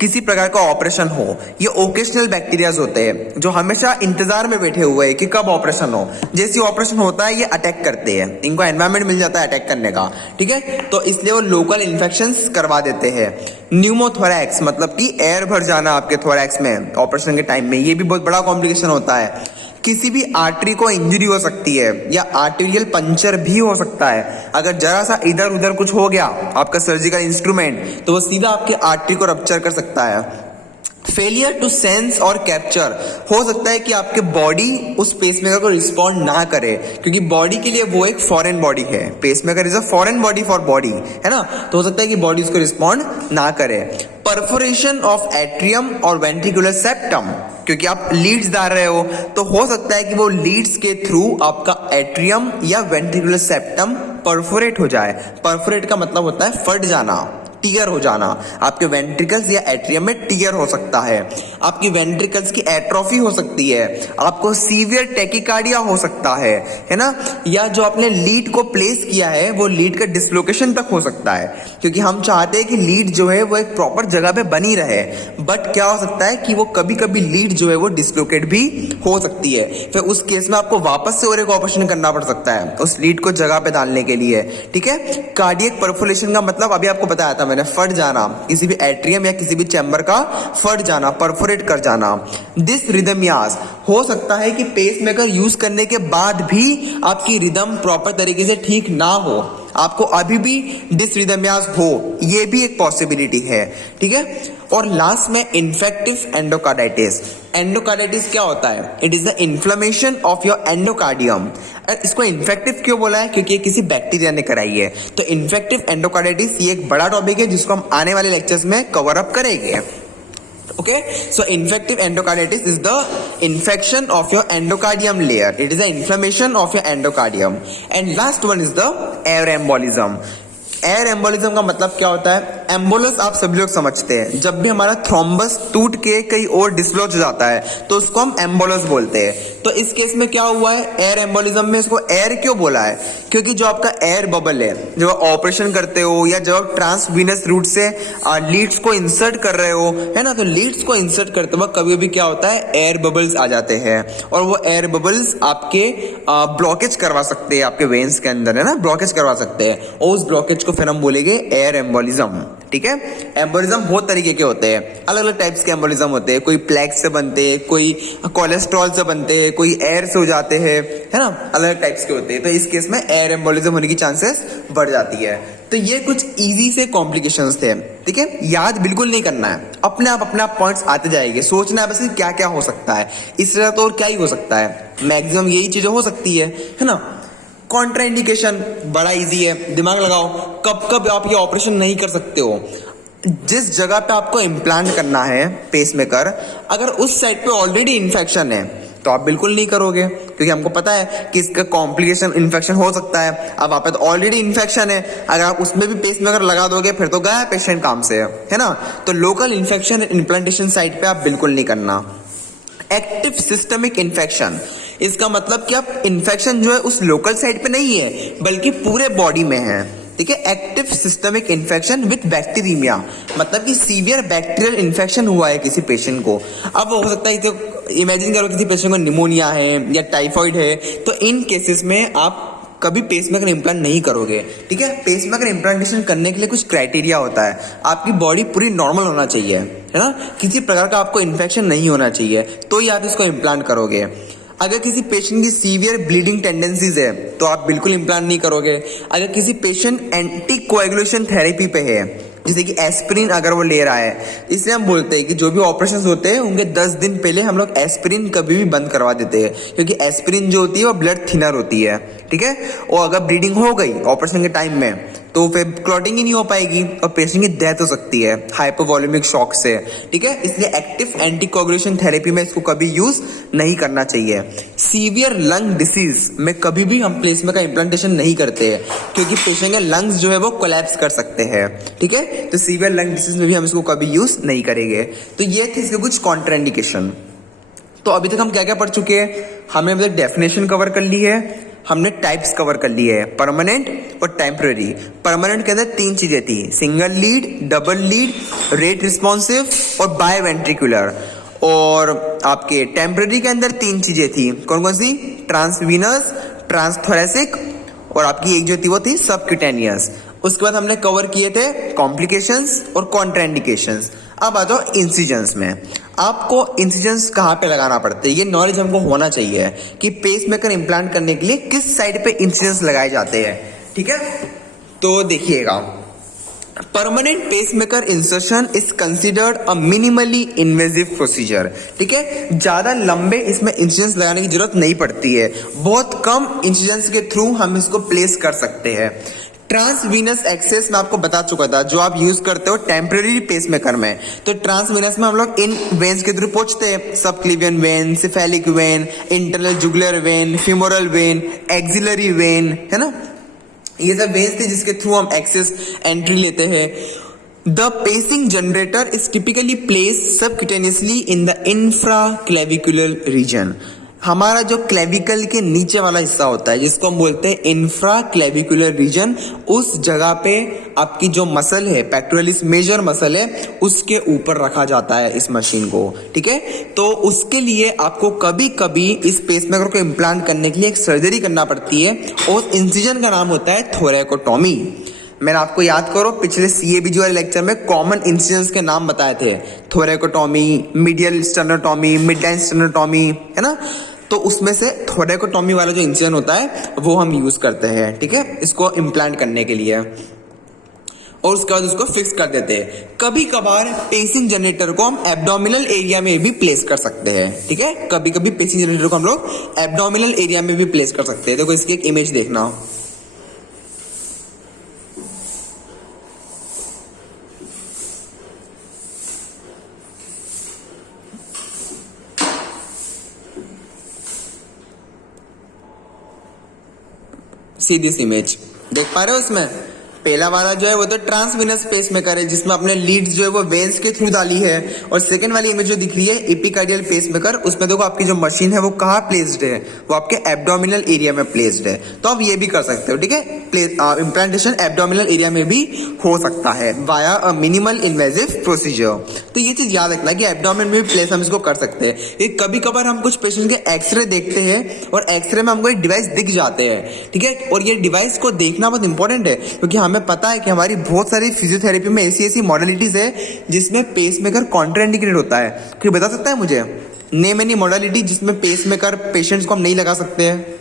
किसी प्रकार का ऑपरेशन हो। ये ओकेशनल बैक्टीरियाज होते हैं जो हमेशा इंतजार में बैठे हुए हैं कि कब ऑपरेशन हो। जैसे ऑपरेशन होता है ये अटैक करते हैं, इनको एनवायरमेंट मिल जाता है अटैक करने का, ठीक है। तो इसलिए वो लोकल इन्फेक्शंस करवा देते हैं। न्यूमोथोरैक्स मतलब कि एयर भर जाना आपके थोरैक्स में ऑपरेशन के टाइम में, ये भी बहुत बड़ा कॉम्प्लिकेशन होता है। किसी भी आर्टरी को इंजरी हो सकती है या आर्टेरियल पंचर भी हो सकता है। अगर जरा सा इधर उधर कुछ हो गया आपका सर्जिकल इंस्ट्रूमेंट, तो वो सीधा आपके आर्टरी को रप्चर कर सकता है। फेलियर टू सेंस और कैप्चर, हो सकता है कि आपके बॉडी उस पेसमेकर को रिस्पॉन्ड ना करे, क्योंकि बॉडी के लिए वो एक फॉरेन बॉडी है। Pacemaker is a foreign body for body, है ना। तो हो सकता है कि बॉडी उसको रिस्पॉन्ड ना करे। परफोरेशन ऑफ एट्रियम और वेंट्रिकुलर सेप्टम, क्योंकि आप लीड्स डाल रहे हो, तो हो सकता है कि वो लीड्स के थ्रू आपका एट्रियम या वेंट्रिकुलर सेप्टम परफोरेट हो जाए। परफोरेट का मतलब होता है फट जाना, टीयर हो जाना। आपके वेंट्रिकल्स या एट्रियम में टीयर हो सकता है, आपकी वेंट्रिकल्स की एट्रोफी हो सकती है, आपको सीवियर टेकिकार्डिया हो सकता है ना। या जो आपने लीड को प्लेस किया है वो लीड का डिसलोकेशन तक हो सकता है, क्योंकि हम चाहते हैं कि लीड जो है वो एक प्रॉपर जगह पे बनी रहे। बट क्या हो सकता है कि वो कभी कभी लीड जो है वो डिसलोकेट भी हो सकती है। फिर उस केस में आपको वापस से और एक ऑपरेशन करना पड़ सकता है उस लीड को जगह पे डालने के लिए, ठीक है। कार्डियक परफोरेशन का मतलब अभी आपको बताया था मैंने, फट जाना, किसी भी एट्रियम या किसी भी चैम्बर का फट जाना, परफोरेट कर जाना। डिसरिदमियास, हो सकता है कि पेसमेकर यूज करने के बाद भी आपकी रिदम प्रॉपर तरीके से ठीक ना हो, आपको अभी भी डिसरिदमियास हो, ये भी एक पॉसिबिलिटी है, ठीक है। और लास्ट में इन्फेक्टिव एंडोकार्डाइटिस। एंडोकार्डाइटिस क्या होता है, it is the inflammation of your endocardium. इसको इन्फेक्टिव क्यों बोला है, क्योंकि ये किसी बैक्टीरिया ने कराई है। तो इन्फेक्टिव एंडोकार्डाइटिस ये एक बड़ा टॉपिक है जिसको हम आने वाले लेक्चर्स में कवर अप करेंगे। Okay, so infective endocarditis is the infection of your endocardium layer. It is the inflammation of your endocardium. And last one is the air embolism. Air embolism का मतलब क्या होता है, एम्बोलस आप सभी लोग समझते हैं, जब भी हमारा थ्रोम्बस टूट के कहीं और डिसलॉज हो जाता है तो उसको हम एम्बोलस बोलते हैं। तो इस केस में क्या हुआ है, एयर एम्बोलिज्म में इसको एयर क्यों बोला है, क्योंकि जो आपका एयर बबल है, जब आप ऑपरेशन करते हो या जब आप ट्रांसवीनस रूट से लीड्स को इंसर्ट कर रहे हो, है ना, तो लीड्स को इंसर्ट करते वक्त कभी भी क्या होता है, एयर बबल्स आ जाते हैं और वो एयर बबल्स आपके ब्लॉकेज करवा सकते हैं, आपके वेन्स के अंदर, है ना, ब्लॉकेज करवा सकते हैं और उस ब्लॉकेज को फिर हम बोलेंगे एयर एम्बोलिज्म, ठीक है। एम्बोलिज्म बहुत तरीके के होते हैं, अलग अलग टाइप्स के एम्बोलिज्म होते हैं, कोई प्लेग से बनते हैं, कोई कोलेस्ट्रॉल से बनते हैं, कोई एयर से हो जाते हैं, है ना, अलग अलग टाइप्स के होते हैं। तो इस केस में एयर एम्बोलिज्म होने की चांसेस बढ़ जाती है। तो ये कुछ इजी से कॉम्प्लिकेशंस थे, ठीक है। याद बिल्कुल नहीं करना है, अपने आप पॉइंट्स आते जाएंगे, सोचना है बस क्या क्या हो सकता है, इस तरह तो और क्या ही हो सकता है, मैक्सिमम यही चीजें हो सकती है ना। कॉन्ट्राइंडिकेशन बड़ा इजी है, दिमाग लगाओ, कब कब आप ये ऑपरेशन नहीं कर सकते हो। जिस जगह पे आपको इम्प्लांट करना है पेसमेकर, अगर उस साइड पे ऑलरेडी इन्फेक्शन है तो आप बिल्कुल नहीं करोगे, क्योंकि हमको पता है कि इसका कॉम्प्लिकेशन इन्फेक्शन हो सकता है। अब आप पे तो ऑलरेडी इन्फेक्शन है, अगर आप उसमें भी पेसमेकर लगा दोगे फिर तो गया पेशेंट काम से, है ना। तो लोकल इन्फेक्शन इम्प्लांटेशन साइट पे आप बिल्कुल नहीं करना। एक्टिव सिस्टमिक इन्फेक्शन, इसका मतलब कि आप इन्फेक्शन जो है उस लोकल साइट पे नहीं है बल्कि पूरे बॉडी में है, ठीक है। Active systemic infection with bacteria, मतलब कि सीवियर बैक्टीरियल इन्फेक्शन हुआ है किसी पेशेंट को। अब हो सकता है, तो इमेजिन करो किसी पेशेंट को निमोनिया है या टाइफाइड है, तो इन केसेस में आप कभी पेसमेकर इम्प्लांट नहीं करोगे, ठीक है। पेसमेकर इम्प्लांटेशन करने के लिए कुछ क्राइटेरिया होता है। आपकी बॉडी पूरी नॉर्मल होना चाहिए, है ना, किसी प्रकार का आपको इन्फेक्शन नहीं होना चाहिए, तो ही आप इसको इम्प्लांट करोगे। अगर किसी पेशेंट की सीवियर ब्लीडिंग टेंडेंसीज है तो आप बिल्कुल इम्प्लांट नहीं करोगे। अगर किसी पेशेंट एंटी कोएगुलेशन थेरेपी पे है, जैसे कि एस्पिरिन अगर वो ले रहा है, इसलिए हम बोलते हैं कि जो भी ऑपरेशन होते हैं उनके 10 दिन पहले हम लोग एस्पिरिन कभी भी बंद करवा देते हैं, क्योंकि एस्पिरिन जो होती है वो ब्लड थिनर होती है, ठीक है। और अगर ब्लीडिंग हो गई ऑपरेशन के टाइम में तो फिर क्लॉटिंग ही नहीं हो पाएगी और पेशेंट की डेथ हो सकती है हाइपोवॉल्यूमिक शॉक से, ठीक है। इसलिए एक्टिव एंटीकोगुलेशन थेरेपी में इसको कभी यूज नहीं करना चाहिए। सीवियर लंग डिसीज में कभी भी हम पेसमेकर इम्प्लांटेशन नहीं करते हैं, क्योंकि पेशेंट के लंग्स जो है वो कोलैप्स कर सकते हैं, ठीक है। तो सीवियर लंग डिसीज में भी हम इसको कभी यूज नहीं करेंगे। तो ये थे इसके कुछ कॉन्ट्राइंडिकेशन। तो अभी तक हम क्या क्या पढ़ चुके हैं? हमने अभी तक डेफिनेशन कवर कर ली है, हमने टाइप्स कवर कर लिए हैं, परमानेंट और टेम्पररी। परमानेंट के अंदर 3 चीजें थी, single lead, double lead, rate responsive और बायवेंट्रिकुलर। और आपके टेम्पररी के अंदर 3 चीजें थी, कौन कौन सी? ट्रांसवीनस, ट्रांसथोरेसिक और आपकी एक जो थी वो थी सबक्यूटेनियस। उसके बाद हमने कवर किए थे कॉम्प्लिकेशंस और कॉन्ट्राइंडिकेशंस। अब आ जाओ इंसिजन्स में। आपको इंसिजन्स कहाँ पे लगाना पड़ते हैं, ये नॉलेज हमको होना चाहिए कि पेसमेकर इम्प्लांट करने के लिए किस साइड पे इंसिजन्स लगाए जाते हैं, ठीक है। तो देखिएगा, permanent pacemaker insertion is considered a minimally invasive procedure, ठीक है। ज्यादा लंबे इसमें इंसिजन्स लगाने की जरूरत नहीं पड़ती है, बहुत कम इंसिजन्स के थ्रू हम इसको प्लेस कर सकते हैं। ट्रांसवीनस एक्सेस मैं आपको बता चुका था, जो आप यूज करते हो टेम्पररी पेसमेकर में। तो ट्रांसवीनस में हम लोग इन वेन्स के थ्रू पहुंचते हैं, subclavian vein, cephalic vein, internal jugular vein, femoral vein, axillary vein, है ना। ये सब वेन्स थे जिसके थ्रू हम एक्सेस एंट्री लेते हैं। The pacing generator is typically placed subcutaneously in the infraclavicular region. हमारा जो क्लेविकल के नीचे वाला हिस्सा होता है, जिसको हम बोलते हैं इंफ्राक्लेविकुलर रीजन, उस जगह पे आपकी जो मसल है, पेक्टोरलिस मेजर मसल है, उसके ऊपर रखा जाता है इस मशीन को, ठीक है। तो उसके लिए आपको कभी कभी इस पेसमेकर को इम्प्लांट करने के लिए एक सर्जरी करना पड़ती है, और इंसिजन का नाम होता है थोरैकोटॉमी। मैंने आपको याद करो पिछले सीएबीजी वाले लेक्चर में कॉमन इंसिजन्स के नाम बताए थे, thoracotomy, medial sternotomy, midline sternotomy, है ना। तो उसमें से थोरैकोटॉमी वाला जो इंसिजन होता है वो हम यूज करते हैं, ठीक है, इसको इम्प्लांट करने के लिए, और उसके बाद उसको फिक्स कर देते हैं। कभी कभार पेसिंग जनरेटर को हम एब्डोमिनल एरिया में भी प्लेस कर सकते हैं, ठीक है। कभी कभी पेसिंग जनरेटर को हम लोग एब्डोमिनल एरिया में भी प्लेस कर सकते हैं। देखो इसकी एक इमेज देखना। सी दिस इमेज, देख पा रहे हो? इसमें पहला वाला जो है वो तो ट्रांसवीनस पेसमेकर है, जिसमें अपने लीड्स जो है वो वेन्स के थ्रू डाली है। और सेकंड वाली इमेज जो दिख रही है एपिकार्डियल पेसमेकर, उसमें देखो आपकी जो मशीन है वो कहाँ प्लेस्ड है, वो आपके एब्डोमिनल एरिया में प्लेस्ड है। तो आप ये भी कर सकते हो, ठीक है। इम्प्लांटेशन एब्डोमिनल एरिया में भी हो सकता है via a minimal invasive procedure. तो ये चीज याद रखना कि एब्डोमिन में भी प्लेस हम इसको कर सकते हैं। ये कभी कभार हम कुछ पेशेंट के एक्सरे देखते हैं और एक्सरे में हमको एक डिवाइस दिख जाते हैं, ठीक है। और ये डिवाइस को देखना बहुत इंपॉर्टेंट है, क्योंकि हमें पता है कि हमारी बहुत सारी फिजियोथेरेपी में ऐसी मॉडलिटीज है जिसमें पेसमेकर कॉन्ट्राइंडिकेटेड होता है। कोई बता सकता है मुझे नेम एनी मॉडलिटी जिसमें पेसमेकर पेशेंट्स को हम नहीं लगा सकते हैं?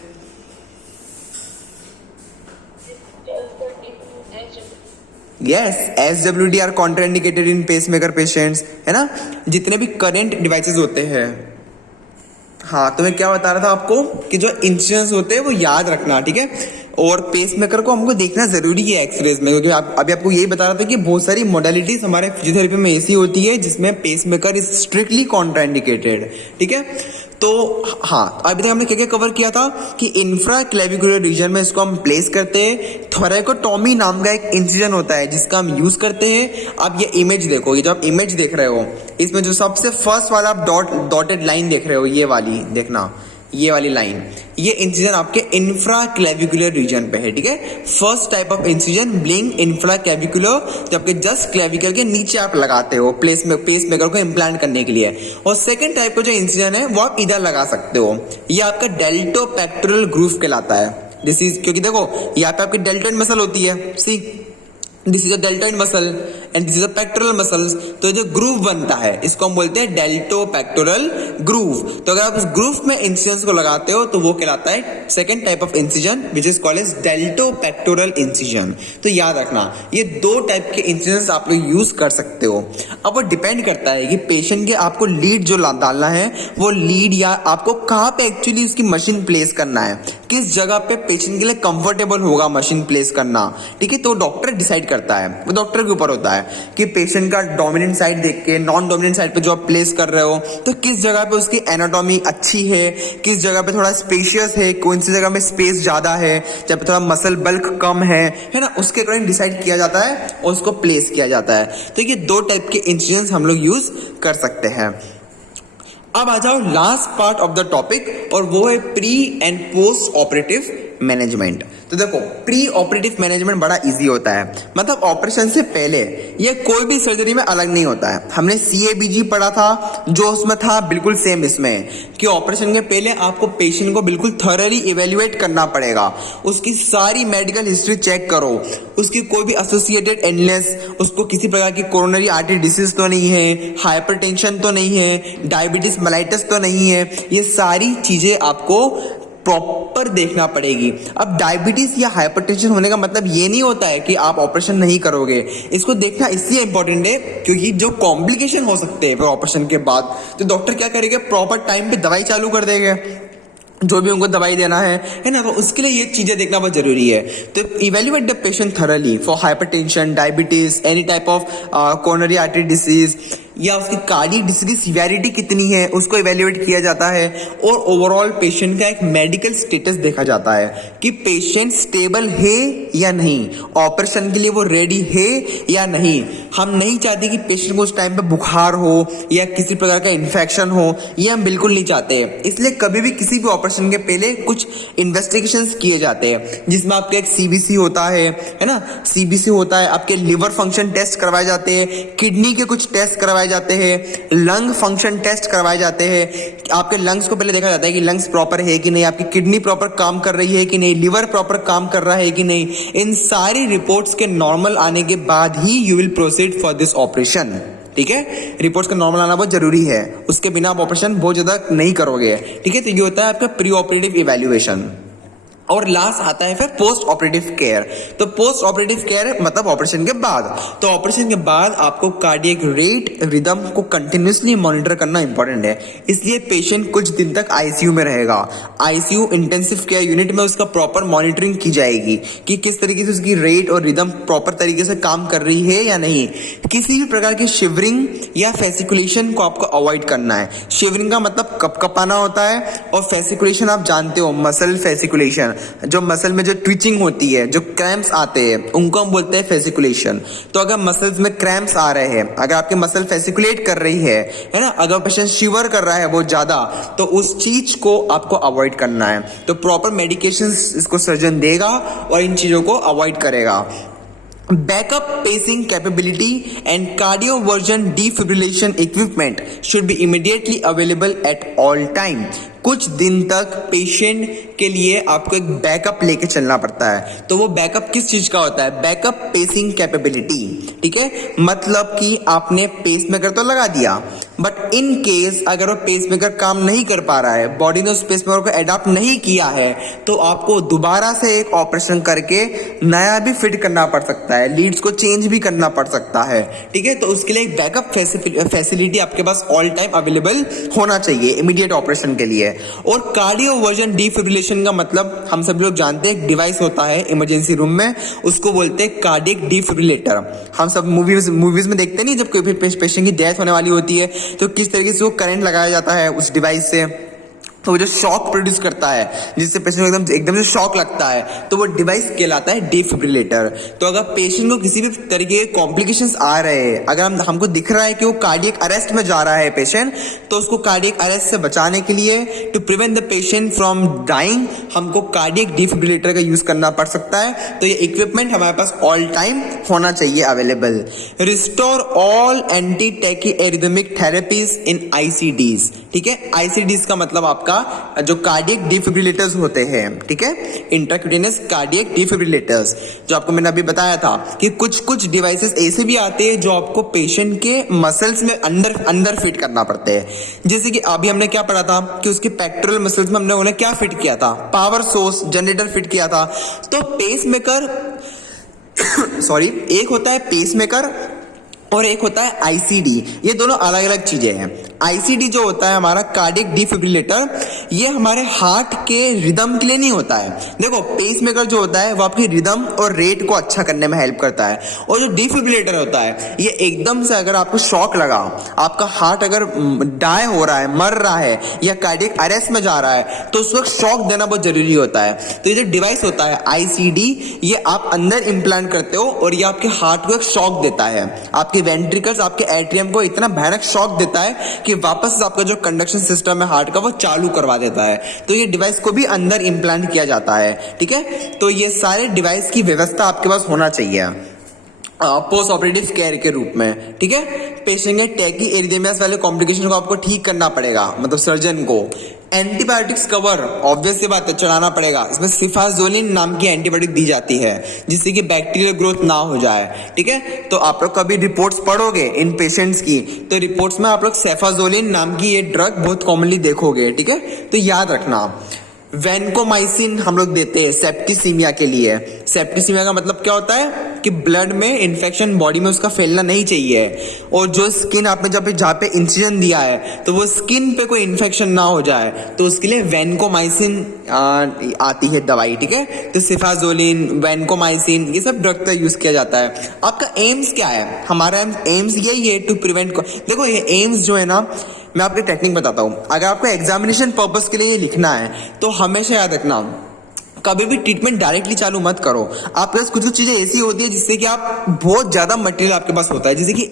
Yes, SWD are contraindicated in pacemaker patients, है ना। जितने भी करंट डिवाइसेस होते हैं। हाँ, तो मैं क्या बता रहा था आपको कि जो इंसिजन्स होते हैं वो याद रखना, ठीक है। और पेसमेकर को हमको देखना जरूरी है एक्सरेज में, क्योंकि अभी आपको यही बता रहा था कि बहुत सारी मॉडलिटीज हमारे फिजियोथेरेपी में ऐसी होती है जिसमें पेसमेकर इज स्ट्रिक्टली कॉन्ट्राइंडिकेटेड, ठीक है। तो हाँ, अभी तक हमने क्या क्या कवर किया था कि इंफ्राक्लेविकुलर रीजन में इसको हम प्लेस करते हैं। थोरैकोटॉमी नाम का एक इंसिजन होता है जिसका हम यूज करते हैं। अब ये इमेज देखो, ये जो आप इमेज देख रहे हो, इसमें जो सबसे फर्स्ट वाला आप डॉटेड लाइन देख रहे हो, ये वाली देखना, ये वाली लाइन, ये इंसिजन आपके इंफ्राक्लेविकुलर रीजन पे है, ठीक है। First type of incision being infraclavicular, जो आपके जस्ट क्लेविकल के नीचे आप लगाते हो पेसमेकर को इम्प्लांट करने के लिए। और सेकंड टाइप का जो इंसिजन है वो आप इधर लगा सकते हो, ये आपका डेल्टोपेक्टोरल ग्रूव कहलाता है। दिस इज, क्योंकि देखो यहाँ पे आपकी डेल्टॉइड मसल होती है, see this is a deltoid muscle and this is a pectoral muscles. तो जो ग्रूव बनता है इसको हम बोलते हैं डेल्टो पेक्टोरल ग्रूव। तो अगर आप उस ग्रूव में इंसिजन को लगाते हो तो वो कहलाता है second type of incision which is called as deltopectoral incision. तो याद रखना ये दो टाइप के इंसिजन आप लोग यूज कर सकते हो। अब वो डिपेंड करता है कि पेशेंट के आपको लीड जो डालना है वो लीड या आपको कहाँ पे एक्चुअली उसकी मशीन प्लेस करना है, किस जगह पे पेशेंट के लिए कंफर्टेबल होगा मशीन प्लेस करना, ठीक है। तो डॉक्टर डिसाइड करता है, वो डॉक्टर के ऊपर होता है कि पेशेंट का डोमिनेंट साइड देख के नॉन डोमिनेंट साइड पे जो आप प्लेस कर रहे हो तो किस जगह पे उसकी एनाटॉमी अच्छी है, किस जगह पे थोड़ा स्पेशियस है, कौन सी जगह में स्पेस ज्यादा है, जब थोड़ा मसल बल्क कम है ना, उसके अकॉर्डिंग डिसाइड किया जाता है और उसको प्लेस किया जाता है। तो ये दो टाइप के इंसिजन हम लोग यूज कर सकते हैं। अब आ जाओ last part of the topic और वो है pre and post operative management. तो देखो प्री ऑपरेटिव मैनेजमेंट बड़ा इजी होता है, मतलब ऑपरेशन से पहले ये कोई भी सर्जरी में अलग नहीं होता है। हमने CABG पढ़ा था जो उसमें था बिल्कुल सेम इसमें कि ऑपरेशन के पहले आपको पेशेंट को बिल्कुल थॉरली इवेल्युएट करना पड़ेगा, उसकी सारी मेडिकल हिस्ट्री चेक करो, उसकी कोई भी एसोसिएटेड इलनेस, उसको किसी प्रकार की कोरोनरी आर्टरी डिसीज तो नहीं है, हाइपरटेंशन तो नहीं है, डायबिटीज मेलाइटिस तो नहीं है, ये सारी चीजें आपको प्रॉपर देखना पड़ेगी। अब डायबिटीज या हाइपरटेंशन होने का मतलब ये नहीं होता है कि आप ऑपरेशन नहीं करोगे, इसको देखना इसलिए इंपॉर्टेंट है क्योंकि जो कॉम्प्लिकेशन हो सकते हैं ऑपरेशन के बाद तो डॉक्टर क्या करेंगे, प्रॉपर टाइम पे दवाई चालू कर देंगे, जो भी उनको दवाई देना है ना। तो उसके लिए ये चीजें देखना बहुत जरूरी है। तो evaluate the patient thoroughly for hypertension, diabetes, any type of coronary artery disease या उसकी कार्डियक डिसीज की सीवियरिटी कितनी है उसको इवेल्युएट किया जाता है और ओवरऑल पेशेंट का एक मेडिकल स्टेटस देखा जाता है कि पेशेंट स्टेबल है या नहीं, ऑपरेशन के लिए वो रेडी है या नहीं। हम नहीं चाहते कि पेशेंट को उस टाइम पे बुखार हो या किसी प्रकार का इन्फेक्शन हो, ये हम बिल्कुल नहीं चाहते। इसलिए कभी भी किसी भी ऑपरेशन के पहले कुछ इन्वेस्टिगेशंस किए जाते हैं जिसमें आपका एक CBC होता है ना, CBC होता है, आपके लिवर फंक्शन टेस्ट करवाए जाते हैं, किडनी के कुछ टेस्ट करवाए जाते हैं, लंग फंक्शन टेस्ट करवाए जाते हैं। आपके लंग्स को पहले देखा जाता है कि लंग्स प्रॉपर है कि नहीं, आपकी किडनी प्रॉपर काम कर रही है कि नहीं, लिवर प्रॉपर काम कर रहा है कि नहीं। इन सारी रिपोर्ट्स के नॉर्मल आने के बाद ही you will proceed for this operation, ठीक है। रिपोर्ट्स का नॉर्मल आना बहुत जरूरी है, उसके बिना आप ऑपरेशन बहुत ज्यादा नहीं करोगे, ठीक है। तो ये होता है आपका प्री ऑपरेटिव इवैल्यूएशन। और लास्ट आता है फिर पोस्ट ऑपरेटिव केयर। तो पोस्ट ऑपरेटिव केयर मतलब ऑपरेशन के बाद। तो ऑपरेशन के बाद आपको कार्डियक रेट, रिदम को कंटिन्यूसली मॉनिटर करना इंपॉर्टेंट है, इसलिए पेशेंट कुछ दिन तक ICU में रहेगा। ICU इंटेंसिव केयर यूनिट में उसका प्रॉपर मॉनिटरिंग की जाएगी कि किस तरीके से उसकी रेट और रिदम प्रॉपर तरीके से काम कर रही है या नहीं। किसी भी प्रकार की शिवरिंग या फेसिकुलेशन को आपको अवॉइड करना है। शिवरिंग का मतलब कपकपाना होता है और फेसिकुलेशन आप जानते हो, मसल फेसिकुलेशन, जो मसल में जो ट्विचिंग होती है, जो क्रैम्प्स आते हैं उनको हम बोलते हैं फेसिकुलेशन। तो अगर मसल्स में क्रैम्प्स आ रहे हैं, अगर आपकी मसल फेसिकुलेट कर रही है ना, अगर पेशेंट शिवर कर रहा है बहुत ज्यादा, तो उस चीज को आपको अवॉइड करना है। तो प्रॉपर मेडिकेशंस इसको सर्जन देगा और इन चीजों को अवॉइड करेगा। Backup pacing capability and cardioversion defibrillation equipment should be immediately available at all time. कुछ दिन तक पेशेंट के लिए आपको एक बैकअप लेके चलना पड़ता है। तो वो बैकअप किस चीज का होता है, बैकअप पेसिंग कैपेबिलिटी, ठीक है। मतलब कि आपने पेसमेकर तो लगा दिया, बट इन केस अगर वो पेसमेकर काम नहीं कर पा रहा है, बॉडी ने उस पेसमेकर को एडॉप्ट नहीं किया है, तो आपको दोबारा से एक ऑपरेशन करके नया भी फिट करना पड़ सकता है, लीड्स को चेंज भी करना पड़ सकता है, ठीक है। तो उसके लिए एक बैकअप फैसिलिटी आपके पास ऑल टाइम अवेलेबल होना चाहिए इमीडिएट ऑपरेशन के लिए। और कार्डियोवर्जन डिफिब्रिलेशन का मतलब हम सब लोग जानते हैं, एक डिवाइस होता है इमरजेंसी रूम में, उसको बोलते हैं कार्डियक डिफिब्रिलेटर। हम सब मूवीज में देखते नहीं, जब कोई पेशेंट की डेथ होने वाली होती है तो किस तरीके से वो करंट लगाया जाता है उस डिवाइस से, तो वो जो शॉक प्रोड्यूस करता है जिससे पेशेंट को एकदम से शॉक लगता है, तो वो डिवाइस कहलाता है डिफिब्रिलेटर। तो अगर पेशेंट को किसी भी तरीके के कॉम्प्लिकेशंस आ रहे हैं, अगर हमको दिख रहा है कि वो कार्डियक अरेस्ट में जा रहा है पेशेंट, तो उसको कार्डियक अरेस्ट से बचाने के लिए, to prevent the patient from dying, हमको कार्डियक डिफिब्रिलेटर का यूज करना पड़ सकता है। तो ये इक्विपमेंट हमारे पास ऑल टाइम होना चाहिए available. Restore all anti tachy arrhythmic therapies in ICDs, ठीक है। ICDs का मतलब आपका था जो कार्डियक डिफिब्रिलेटर्स होते हैं, ठीक है, इंट्राक्यूटेनियस कार्डियक डिफिब्रिलेटर्स, जो आपको मैंने अभी बताया था कि कुछ कुछ डिवाइसेस ऐसे भी आते हैं जो आपको पेशेंट के मसल्स में अंदर अंदर फिट करना पड़ते हैं। जैसे कि अभी हमने क्या पढ़ा था कि उसके पेक्टोरल मसल्स में हमने उन्हें क्या फिट किया था, पावर सोर्स जनरेटर फिट किया था। तो पेसमेकर सॉरी, एक होता है पेसमेकर और एक होता है आईसीडी। ये दोनों अलग अलग चीजें हैं। आईसीडी जो होता है हमारा कार्डियक डिफिब्रिलेटर, ये हमारे हार्ट के रिदम के लिए नहीं होता है। देखो पेसमेकर जो होता है वो आपकी रिदम और रेट को अच्छा करने में हेल्प करता है, और जो डिफिब्रिलेटर होता है ये एकदम से अगर आपको शॉक लगा, आपका हार्ट अगर डाई हो रहा है, मर रहा है या कार्डियक अरेस्ट में जा रहा है, तो उस वक्त शॉक देना बहुत जरूरी होता है। तो ये जो डिवाइस होता है आईसीडी, ये आप अंदर इम्प्लांट करते हो और ये आपके हार्ट को एक शॉक देता है, आपके वेंट्रिकल्स, आपके एट्रियम को इतना भयानक शॉक देता है कि वापस से आपका जो कंडक्शन सिस्टम है हार्ट का वो चालू करवा देता है। तो ये डिवाइस को भी अंदर इम्प्लांट किया जाता है, ठीक है। तो ये सारे डिवाइस की व्यवस्था आपके पास होना चाहिए पोस्ट ऑपरेटिव केयर के रूप में, ठीक है। पेशेंट के टैकी एरिथमियास वाले कॉम्प्लिकेशन को आपको ठीक करना पड़ेगा, मतलब सर्जन को। एंटीबायोटिक्स कवर ऑब्वियस सी बात है चढ़ाना पड़ेगा। इसमें सिफाजोलिन नाम की एंटीबायोटिक दी जाती है जिससे कि बैक्टीरियल ग्रोथ ना हो जाए, ठीक है। तो आप लोग कभी रिपोर्ट्स पढ़ोगे इन पेशेंट्स की, तो रिपोर्ट्स में आप लोग सेफाजोलिन नाम की ये ड्रग बहुत कॉमनली देखोगे, ठीक है। तो याद रखना, वैनकोमाइसिन हम लोग देते हैं सेप्टिसीमिया के लिए। सेप्टिसीमिया का मतलब क्या होता है कि ब्लड में इन्फेक्शन बॉडी में उसका फैलना नहीं चाहिए, और जो स्किन आपने जहाँ पे इंसिजन दिया है तो वो स्किन पे कोई इन्फेक्शन ना हो जाए, तो उसके लिए वैनकोमाइसिन आती है दवाई, ठीक है। तो सिफाजोलिन, वैनकोमाइसिन, ये सब ड्रग का यूज किया जाता है। आपका एम्स क्या है? हमारा एम्स यही है टू प्रिवेंट। देखो ये एम्स जो है ना, मैं आपको टेक्निक बताता हूं। अगर आपको एग्जामिनेशन पर्पस के लिए ये लिखना है तो हमेशा याद रखना, कभी भी ट्रीटमेंट डायरेक्टली चालू मत करो। आपके पास कुछ कुछ चीजें ऐसी होती है जिससे कि आप बहुत ज्यादा मटेरियल आपके पास होता है, जैसे कि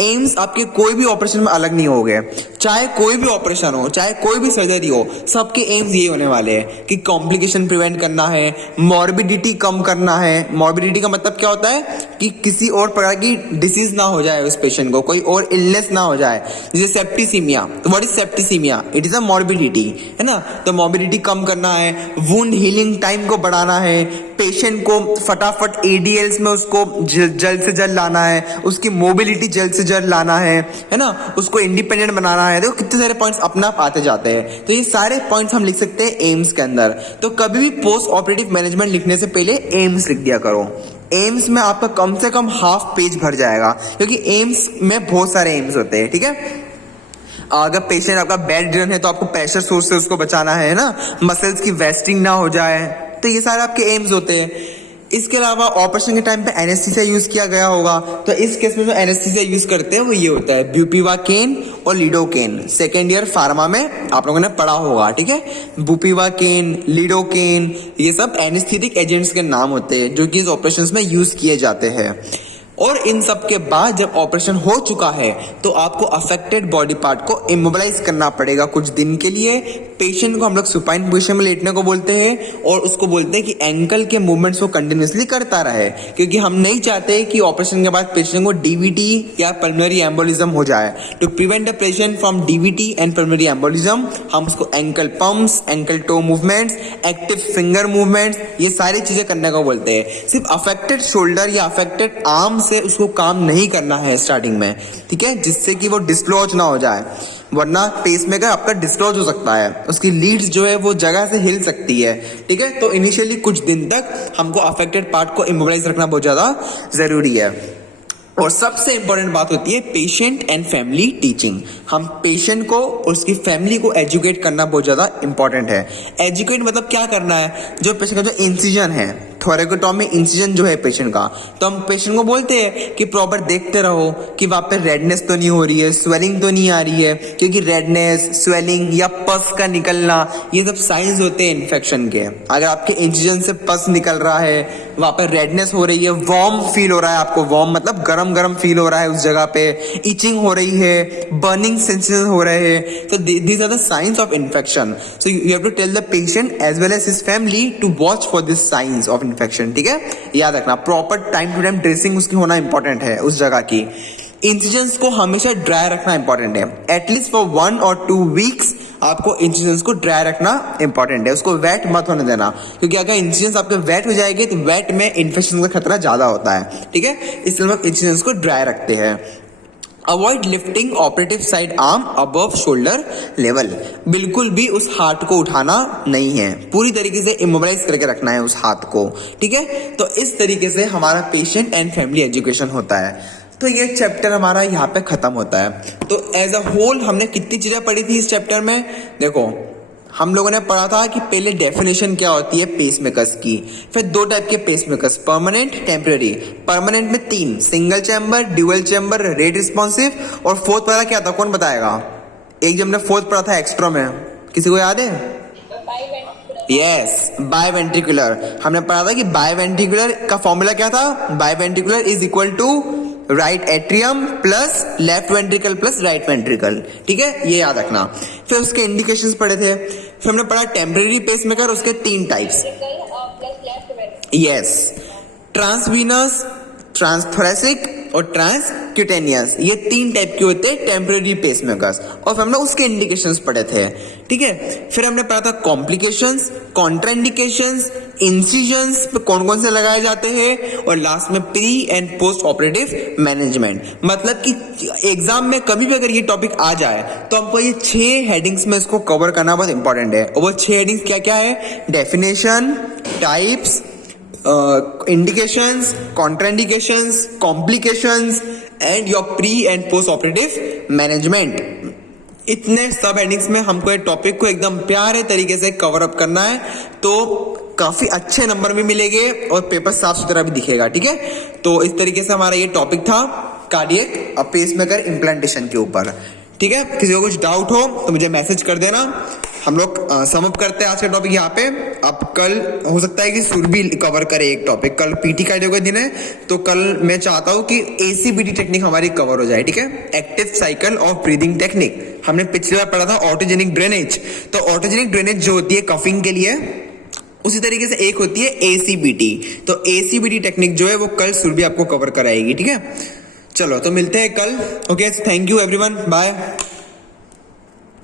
एम्स आपके कोई भी ऑपरेशन में अलग नहीं हो गए, चाहे कोई भी ऑपरेशन हो, चाहे कोई भी सर्जरी हो, सबके एम्स ये होने वाले हैं कि कॉम्प्लिकेशन प्रिवेंट करना है, मॉर्बिडिटी कम करना है। मॉर्बिडिटी का मतलब क्या होता है कि किसी और प्रकार की डिसीज ना हो जाए उस पेशेंट को, कोई और इलनेस ना हो जाए, जैसे सेप्टिसीमिया। तो what is septicaemia? It is a morbidity, है ना। तो मॉर्बिडिटी कम करना है, वुंड हीलिंग टाइम को बढ़ाना है, पेशेंट को फटाफट एडीएल्स में उसको जल्द से जल्द लाना है, उसकी मोबिलिटी जल्द से जल्द लाना है ना, उसको इंडिपेंडेंट बनाना है। देखो कितने सारे पॉइंट्स अपने आप आते जाते हैं। तो ये सारे पॉइंट्स हम लिख सकते हैं एम्स के अंदर। तो कभी भी पोस्ट ऑपरेटिव मैनेजमेंट लिखने से पहले एम्स लिख दिया करो। एम्स में आपका कम से कम हाफ पेज भर जाएगा, क्योंकि एम्स में बहुत सारे एम्स होते हैं, ठीक है। अगर पेशेंट आपका बेड रिडन है तो आपको प्रेशर सोर्स से उसको बचाना है ना, मसल्स की वेस्टिंग ना हो जाए, तो ये सारे आपके एम्स होते हैं। इसके अलावा ऑपरेशन के टाइम पे एनेस्थीसिया यूज किया गया होगा, तो इस केस में जो एनेस्थीसिया यूज करते हैं वो ये होता है ब्यूपिवाकेन और लिडोकेन। सेकेंड ईयर फार्मा में आप लोगों ने पढ़ा होगा, ठीक है। ब्यूपिवाकेन, लिडोकेन, ये सब एनेस्थेटिक एजेंट्स के नाम होते हैं जो कि इस ऑपरेशंस में यूज किए जाते हैं। और इन सब के बाद जब ऑपरेशन हो चुका है तो आपको अफेक्टेड बॉडी पार्ट को इमोबिलाइज करना पड़ेगा कुछ दिन के लिए। पेशेंट को हम लोग सुपाइन पोजीशन में लेटने को बोलते हैं, और उसको बोलते हैं कि एंकल के मूवमेंट्स को कंटिन्यूसली करता रहे, क्योंकि हम नहीं चाहते कि ऑपरेशन के बाद पेशेंट को डीवीटी या पल्मोनरी एम्बोलिज्म हो जाए। To prevent the patient from DVT and pulmonary embolism हम उसको ankle pumps, ankle toe movements, active finger movements, ये सारी चीजें करने को बोलते हैं। सिर्फ अफेक्टेड शोल्डर या अफेक्टेड आर्म से उसको काम नहीं करना है स्टार्टिंग में, ठीक है, जिससे कि वो डिस्लॉज ना हो जाए, वरना पेसमेकर आपका डिस्लॉज हो सकता है, उसकी लीड्स जो है वो जगह से हिल सकती है, ठीक है। तो इनिशियली कुछ दिन तक हमको अफेक्टेड पार्ट को इमोबिलाइज रखना बहुत ज्यादा जरूरी है। और सबसे इंपॉर्टेंट बात होती है पेशेंट एंड फैमिली टीचिंग। हम पेशेंट को और उसकी फैमिली को एजुकेट करना बहुत ज्यादा इंपॉर्टेंट है। एजुकेट मतलब क्या करना है, जो पेशेंट का जो इंसिजन है, थोरेकोटॉमी इंसिजन जो है पेशेंट का, तो हम पेशेंट को बोलते हैं कि प्रॉपर देखते रहो कि वहां पे रेडनेस तो नहीं हो रही है, स्वेलिंग तो नहीं आ रही है, क्योंकि रेडनेस, स्वेलिंग या पस का निकलना, ये सब साइंस होते हैं इन्फेक्शन के। अगर आपके इंसिजन से पस निकल रहा है, वहां पे रेडनेस हो रही है, वार्म फील हो रहा है आपको, वार्म मतलब गरम गरम फील हो रहा है उस जगह पे, इचिंग हो रही है, बर्निंग सेंसेशन हो रहे हैं, तो these are the signs of infection. So you have to tell the patient as well as his family to watch for this signs of infection, ठीक है। याद रखना proper time to time dressing उसकी होना इंपॉर्टेंट है उस जगह की। इंसिजन्स को हमेशा ड्राई रखना इंपॉर्टेंट है। एटलीस्ट फॉर 1 और 2 वीक्स आपको इंसिजन्स को ड्राई रखना इंपॉर्टेंट है, उसको वेट मत होने देना, क्योंकि अगर इंसिजन्स आपके वेट हो जाएंगे तो वेट में इन्फेक्शन का खतरा ज्यादा होता है, ठीक है। इसलिए हम इंसिजन्स को ड्राई रखते हैं। Avoid lifting operative side arm above shoulder level, बिल्कुल भी उस हाथ को उठाना नहीं है, पूरी तरीके से इमोबिलाइज करके रखना है उस हाथ को, ठीक है। तो इस तरीके से हमारा पेशेंट एंड फैमिली एजुकेशन होता है। तो ये चैप्टर हमारा यहाँ पे खत्म होता है। तो एज अ होल हमने कितनी चीजें पढ़ी थी इस चैप्टर में? देखो, हम लोगों ने पढ़ा था कि पहले डेफिनेशन क्या होती है पेसमेकर्स की, फिर 2 टाइप के पेसमेकर्स, परमानेंट, टेम्पररी। परमानेंट में 3, single chamber, dual chamber, rate responsive, और फोर्थ पढ़ा क्या था, कौन बताएगा? एक जब हमने फोर्थ पढ़ा था एक्स्ट्रा में, किसी को याद है? Yes, biventricular. हमने पढ़ा था कि बायवेंट्रिकुलर का फॉर्मूला क्या था? Biventricular is equal to right atrium plus left ventricle plus right ventricle, ठीक है, ये याद रखना। फिर उसके इंडिकेशंस पढ़े थे। फिर हमने पढ़ा टेम्पररी पेसमेकर, उसके 3 टाइप्स। यस, ट्रांसवीनस, ट्रांसथोरेसिक और ट्रांसक्यूटेनियस, ये 3 टाइप के होते हैं टेम्पररी पेसमेकर्स, और हमने उसके इंडिकेशंस पढ़े थे, ठीक है। फिर हमने पढ़ा था कॉम्प्लिकेशंस, कॉन्ट्राइंडिकेशंस, इंसिजन्स कौन कौन से लगाए जाते हैं, और लास्ट में pre and post operative management. मतलब कि एग्जाम में कभी भी अगर ये टॉपिक आ जाए तो हमको ये 6 हेडिंग्स में इसको कवर करना बहुत इंपॉर्टेंट है। और वो 6 हेडिंग्स क्या क्या है? Definition, types, indications, contraindications, complications and your pre and post operative management. इतने सब हेडिंग्स में हमको ये टॉपिक को एकदम प्यारे तरीके से कवर अप करना है, तो काफी अच्छे नंबर भी मिलेंगे और पेपर साफ सुथरा भी दिखेगा, ठीक है। तो इस तरीके से हमारा ये टॉपिक था कार्डियक पेसमेकर इम्प्लांटेशन के ऊपर, ठीक है। किसी को कुछ डाउट हो तो मुझे मैसेज कर देना। हम लोग सम अप करते हैं आज का टॉपिक यहाँ पे। अब कल हो सकता है कि सुरभि कवर करे एक टॉपिक, कल पीटी कार्डियो का दिन है, तो कल मैं चाहता हूँ कि एसीबीटी टेक्निक हमारी कवर हो जाए, ठीक है। Active cycle of breathing technique हमने पिछली बार पढ़ा था ऑटोजेनिक ड्रेनेज। तो ऑटोजेनिक ड्रेनेज जो होती है कफिंग के लिए, उसी तरीके से एक होती है एसीबीटी। तो एसीबीटी टेक्निक जो है वो कल सुरभि आपको कवर कराएगी, ठीक है। चलो तो मिलते हैं कल। Okay, thank you everyone, bye.